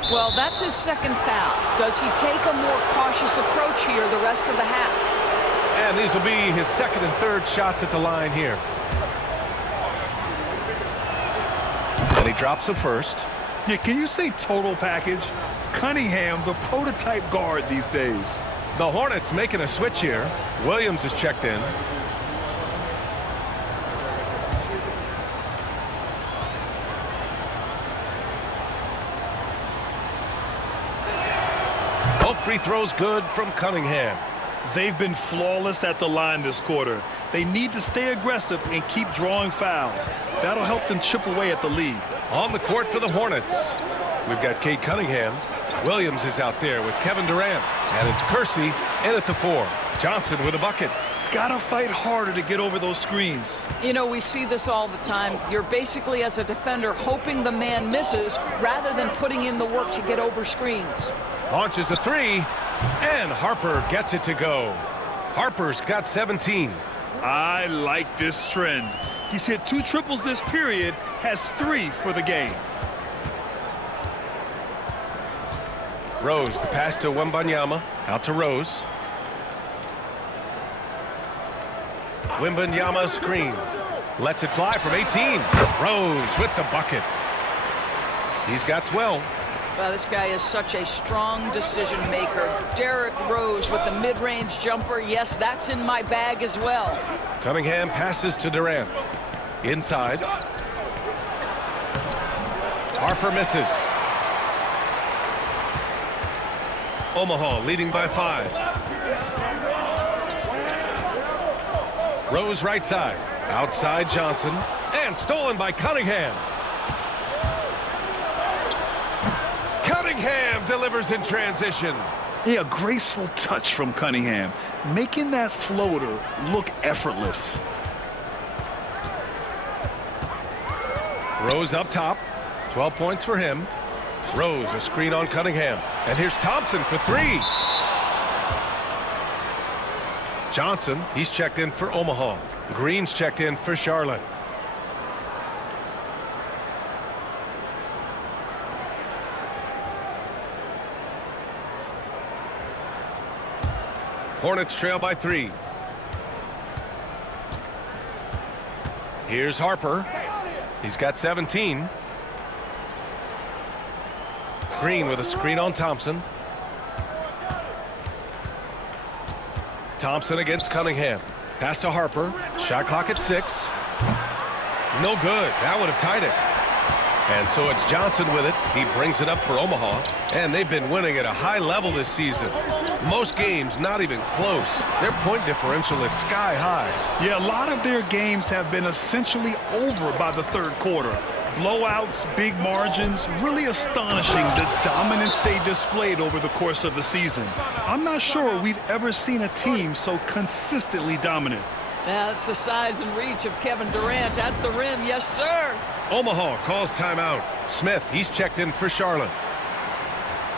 Well, that's his second foul. Does he take a more cautious approach here the rest of the half? And these will be his second and third shots at the line here. And he drops the first. Yeah, can you say total package? Cunningham, the prototype guard these days. The Hornets making a switch here. Williams is checked in. Both free throws good from Cunningham. They've been flawless at the line this quarter. They need to stay aggressive and keep drawing fouls. That'll help them chip away at the lead. On the court for the Hornets, we've got Cade Cunningham. Williams is out there with Kevin Durant. And it's Kersey in at the 4. Johnson with a bucket. Gotta fight harder to get over those screens. You know, we see this all the time. You're basically, as a defender, hoping the man misses rather than putting in the work to get over screens. Launches a 3, and Harper gets it to go. Harper's got 17. I like this trend. He's hit 2 triples this period, has 3 for the game. Rose, the pass to Wembanyama. Out to Rose. Wembanyama screen. Lets it fly from 18. Rose with the bucket. He's got 12. Well, this guy is such a strong decision maker. Derrick Rose with the mid-range jumper. Yes, that's in my bag as well. Cunningham passes to Durant. Inside. Harper misses. Omaha leading by 5. Rose right side. Outside Johnson. And stolen by Cunningham. Cunningham delivers in transition. Yeah, a graceful touch from Cunningham, making that floater look effortless. Rose up top. 12 points for him. Rose, a screen on Cunningham. And here's Thompson for 3. Johnson, he's checked in for Omaha. Green's checked in for Charlotte. Hornets trail by 3. Here's Harper. He's got 17. Green with a screen on Thompson. Thompson against Cunningham. Pass to Harper. Shot clock at 6. No good. That would have tied it. And so it's Johnson with it. He brings it up for Omaha. And they've been winning at a high level this season. Most games not even close. Their point differential is sky high. Yeah, a lot of their games have been essentially over by the 3rd quarter. Blowouts, big margins, really astonishing the dominance they displayed over the course of the season. I'm not sure we've ever seen a team so consistently dominant. Yeah, that's the size and reach of Kevin Durant at the rim. Yes, sir. Omaha calls timeout. Smith, he's checked in for Charlotte.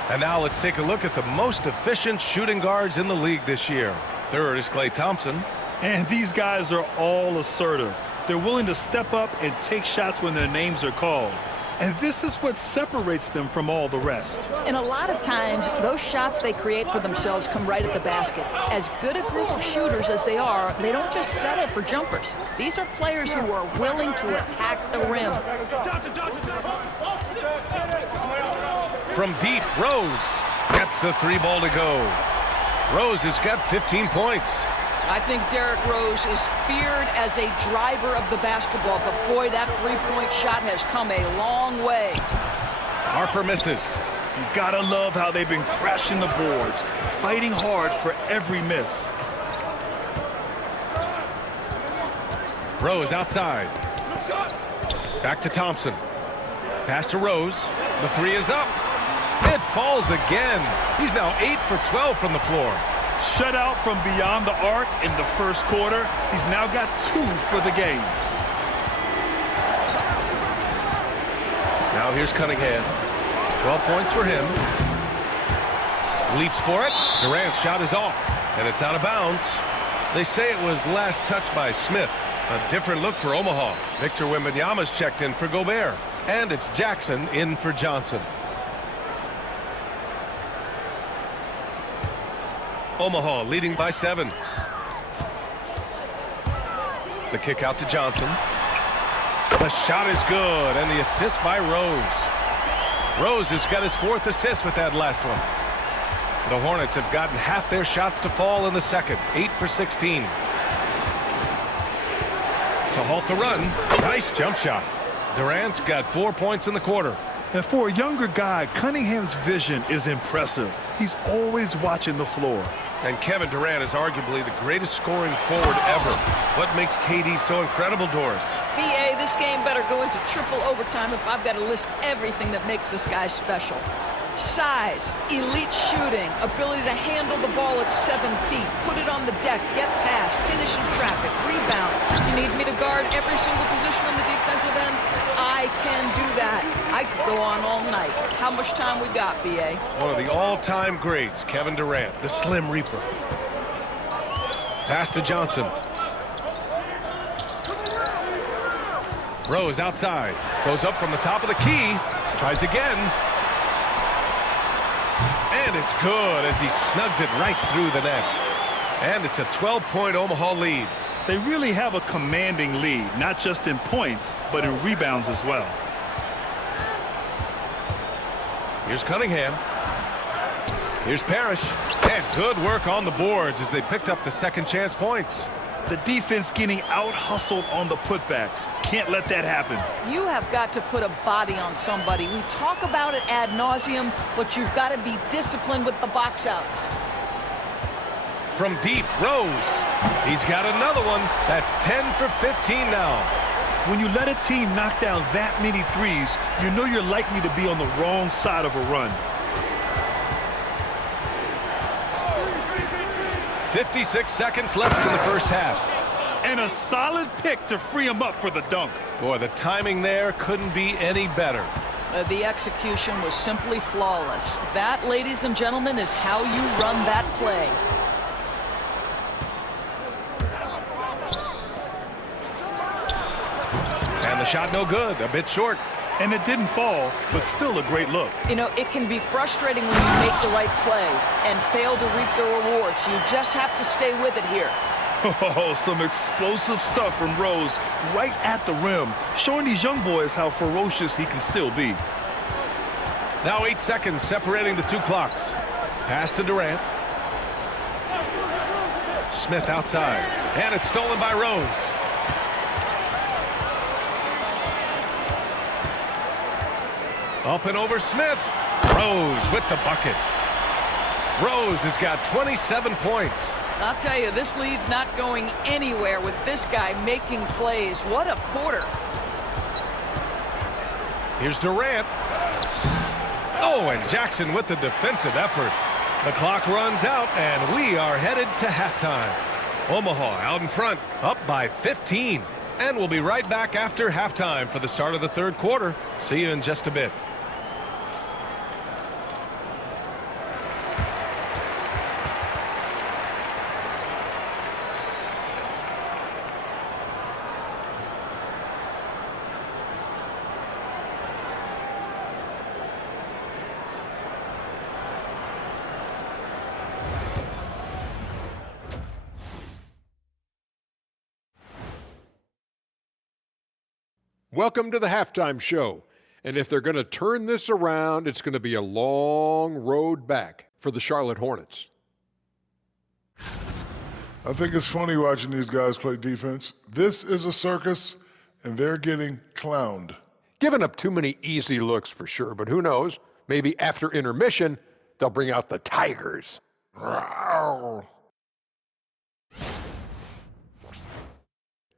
And now let's take a look at the most efficient shooting guards in the league this year. 3rd is Klay Thompson. And these guys are all assertive. They're willing to step up and take shots when their names are called. And this is what separates them from all the rest. And a lot of times, those shots they create for themselves come right at the basket. As good a group of shooters as they are, they don't just settle for jumpers. These are players who are willing to attack the rim. From deep, Rose gets the 3 ball to go. Rose has got 15 points. I think Derrick Rose is feared as a driver of the basketball, but boy, that 3-point shot has come a long way. Harper misses. You gotta love how they've been crashing the boards, fighting hard for every miss. Rose outside. Back to Thompson. Pass to Rose. The 3 is up. It falls again. He's now 8 for 12 from the floor. Shutout from beyond the arc in the 1st quarter. He's now got 2 for the game. Now here's Cunningham. 12 points for him. Leaps for it. Durant's shot is off, and it's out of bounds. They say it was last touched by Smith. A different look for Omaha. Victor Wembanyama's checked in for Gobert. And it's Jackson in for Johnson. Omaha leading by 7. The kick out to Johnson. The shot is good, and the assist by Rose. Rose has got his 4th assist with that last one. The Hornets have gotten half their shots to fall in the 2nd, 8 for 16. To halt the run, nice jump shot. Durant's got 4 points in the quarter. And for a younger guy, Cunningham's vision is impressive. He's always watching the floor. And Kevin Durant is arguably the greatest scoring forward ever. What makes KD so incredible, Doris? BA, this game better go into triple overtime if I've got to list everything that makes this guy special. Size, elite shooting, ability to handle the ball at 7 feet, put it on the deck, get past, finish in traffic, rebound. You need me to guard every single position on the defensive end? I can do that. I could go on all night. How much time we got, BA? One of the all-time greats, Kevin Durant, the Slim Reaper. Pass to Johnson. Rose outside. Goes up from the top of the key. Tries again. And it's good as he snugs it right through the net. And it's a 12-point Omaha lead. They really have a commanding lead, not just in points, but in rebounds as well. Here's Cunningham. Here's Parrish. And good work on the boards as they picked up the second chance points. The defense getting out-hustled on the putback. Can't let that happen. You have got to put a body on somebody. We talk about it ad nauseum, but you've got to be disciplined with the box outs. From deep, Rose. He's got another one. That's 10 for 15 now. When you let a team knock down that many threes, you know you're likely to be on the wrong side of a run. 56 seconds left in the first half. And a solid pick to free him up for the dunk. Boy, the timing there couldn't be any better. The execution was simply flawless. That, ladies and gentlemen, is how you run that play. And the shot no good, a bit short. And it didn't fall, but still a great look. You know, it can be frustrating when you make the right play and fail to reap the rewards. You just have to stay with it here. Oh, some explosive stuff from Rose right at the rim, showing these young boys how ferocious he can still be. Now 8 seconds separating the two clocks. Pass to Durant. Smith outside. And it's stolen by Rose. Up and over Smith. Rose with the bucket. Rose has got 27 points. I'll tell you, this lead's not going anywhere with this guy making plays. What a quarter. Here's Durant. Oh, and Jackson with the defensive effort. The clock runs out, and we are headed to halftime. Omaha out in front, up by 15. And we'll be right back after halftime for the start of the third quarter. See you in just a bit. Welcome to the halftime show. And if they're going to turn this around, it's going to be a long road back for the Charlotte Hornets. I think it's funny watching these guys play defense. This is a circus, and they're getting clowned. Giving up too many easy looks for sure, but who knows? Maybe after intermission, they'll bring out the Tigers. Rawr.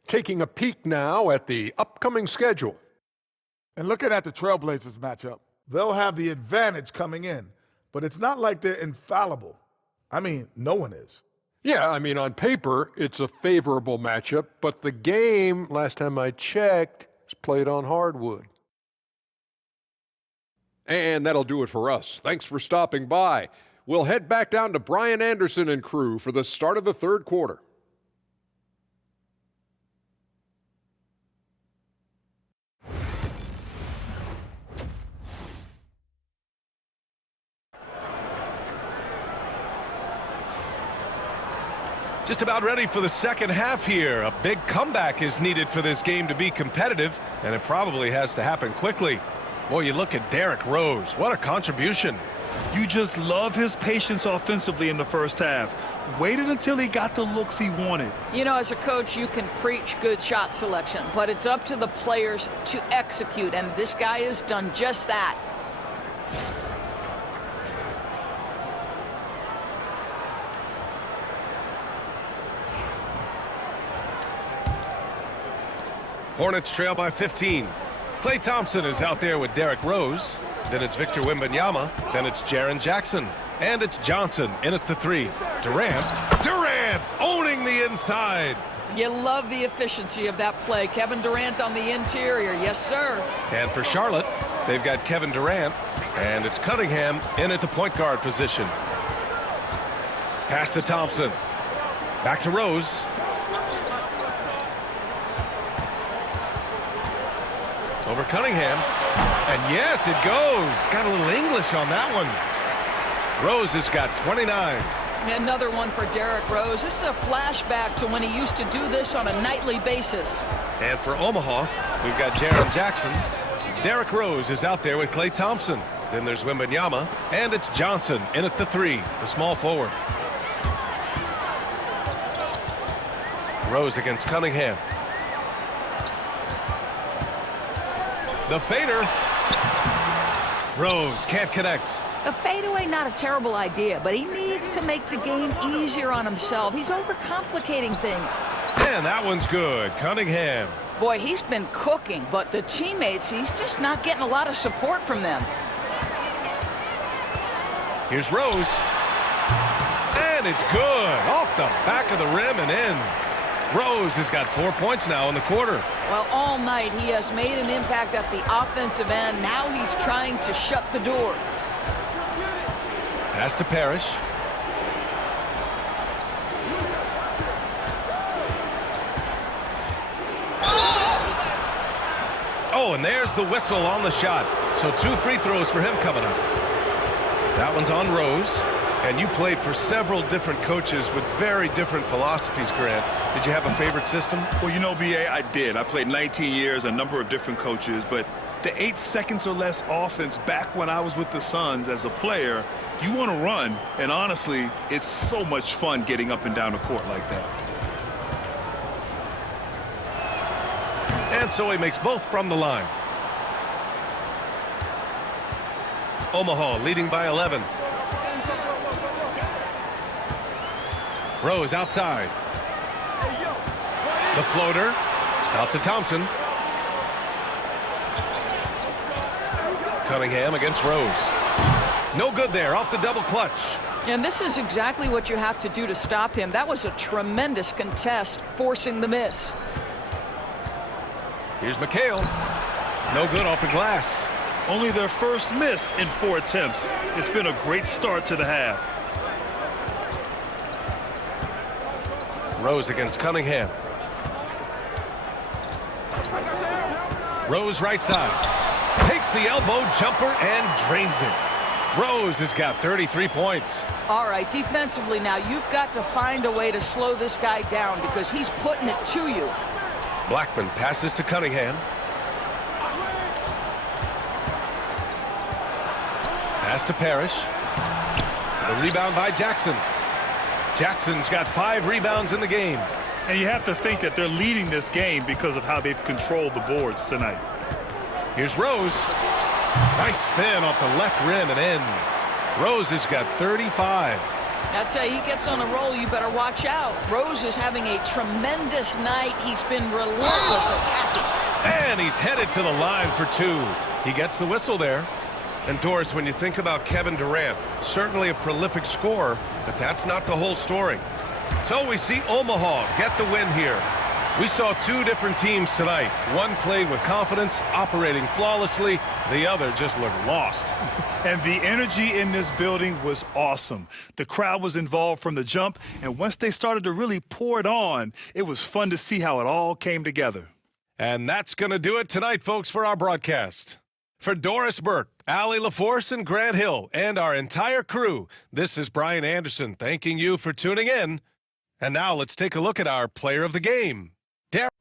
Taking a peek now at the upcoming schedule. And looking at the Trailblazers matchup, they'll have the advantage coming in, but it's not like they're infallible. I mean, no one is. Yeah, I mean, on paper, it's a favorable matchup, but the game, last time I checked, is played on hardwood. And that'll do it for us. Thanks for stopping by. We'll head back down to Brian Anderson and crew for the start of the third quarter. Just about ready for the second half here. A big comeback is needed for this game to be competitive, and it probably has to happen quickly. Boy, you look at Derrick Rose. What a contribution. You just love his patience offensively in the first half. Waited until he got the looks he wanted. You know, as a coach, you can preach good shot selection, but it's up to the players to execute, and this guy has done just that. Hornets trail by 15. Klay Thompson is out there with Derrick Rose. Then it's Victor Wembanyama. Then it's Jaren Jackson. And it's Johnson in at the three. Durant owning the inside. You love the efficiency of that play. Kevin Durant on the interior. Yes, sir. And for Charlotte, they've got Kevin Durant. And it's Cunningham in at the point guard position. Pass to Thompson. Back to Rose. Over Cunningham. And yes, it goes. Got a little English on that one. Rose has got 29. Another one for Derrick Rose. This is a flashback to when he used to do this on a nightly basis. And for Omaha, we've got Jaren Jackson. Derrick Rose is out there with Klay Thompson. Then there's Wembanyama, and it's Johnson in at the 3, the small forward. Rose against Cunningham. The fader. Rose can't connect. A fadeaway, not a terrible idea, but he needs to make the game easier on himself. He's overcomplicating things. And that one's good. Cunningham. Boy, he's been cooking, but the teammates, he's just not getting a lot of support from them. Here's Rose. And it's good. Off the back of the rim and in. Rose has got 4 points now in the quarter. Well, all night he has made an impact at the offensive end. Now he's trying to shut the door. Pass to Parrish. Oh, and there's the whistle on the shot. So 2 free throws for him coming up. That one's on Rose. And you played for several different coaches with very different philosophies, Grant. Did you have a favorite system? Well, you know, B.A., I did. I played 19 years, a number of different coaches, but the 8 seconds or less offense back when I was with the Suns as a player, you want to run, and honestly, it's so much fun getting up and down the court like that. And so he makes both from the line. Omaha leading by 11. Rose outside. The floater out to Thompson. Cunningham against Rose. No good there, off the double clutch. And this is exactly what you have to do to stop him. That was a tremendous contest, forcing the miss. Here's McHale. No good off the glass. Only their first miss in 4 attempts. It's been a great start to the half. Rose against Cunningham. Rose right side. Takes the elbow jumper and drains it. Rose has got 33 points. All right, defensively now, you've got to find a way to slow this guy down because he's putting it to you. Blackman passes to Cunningham. Pass to Parrish. The rebound by Jackson. Jackson's got 5 rebounds in the game. And you have to think that they're leading this game because of how they've controlled the boards tonight. Here's Rose. Nice spin off the left rim and in. Rose has got 35. That's how he gets on a roll. You better watch out. Rose is having a tremendous night. He's been relentless attacking. And he's headed to the line for 2. He gets the whistle there. And Doris, when you think about Kevin Durant, certainly a prolific scorer, but that's not the whole story. So we see Omaha get the win here. We saw 2 different teams tonight. One played with confidence, operating flawlessly. The other just looked lost. And the energy in this building was awesome. The crowd was involved from the jump, and once they started to really pour it on, it was fun to see how it all came together. And that's going to do it tonight, folks, for our broadcast. For Doris Burke, Allie LaForce, and Grant Hill, and our entire crew, this is Brian Anderson thanking you for tuning in. And now let's take a look at our player of the game. Derrick.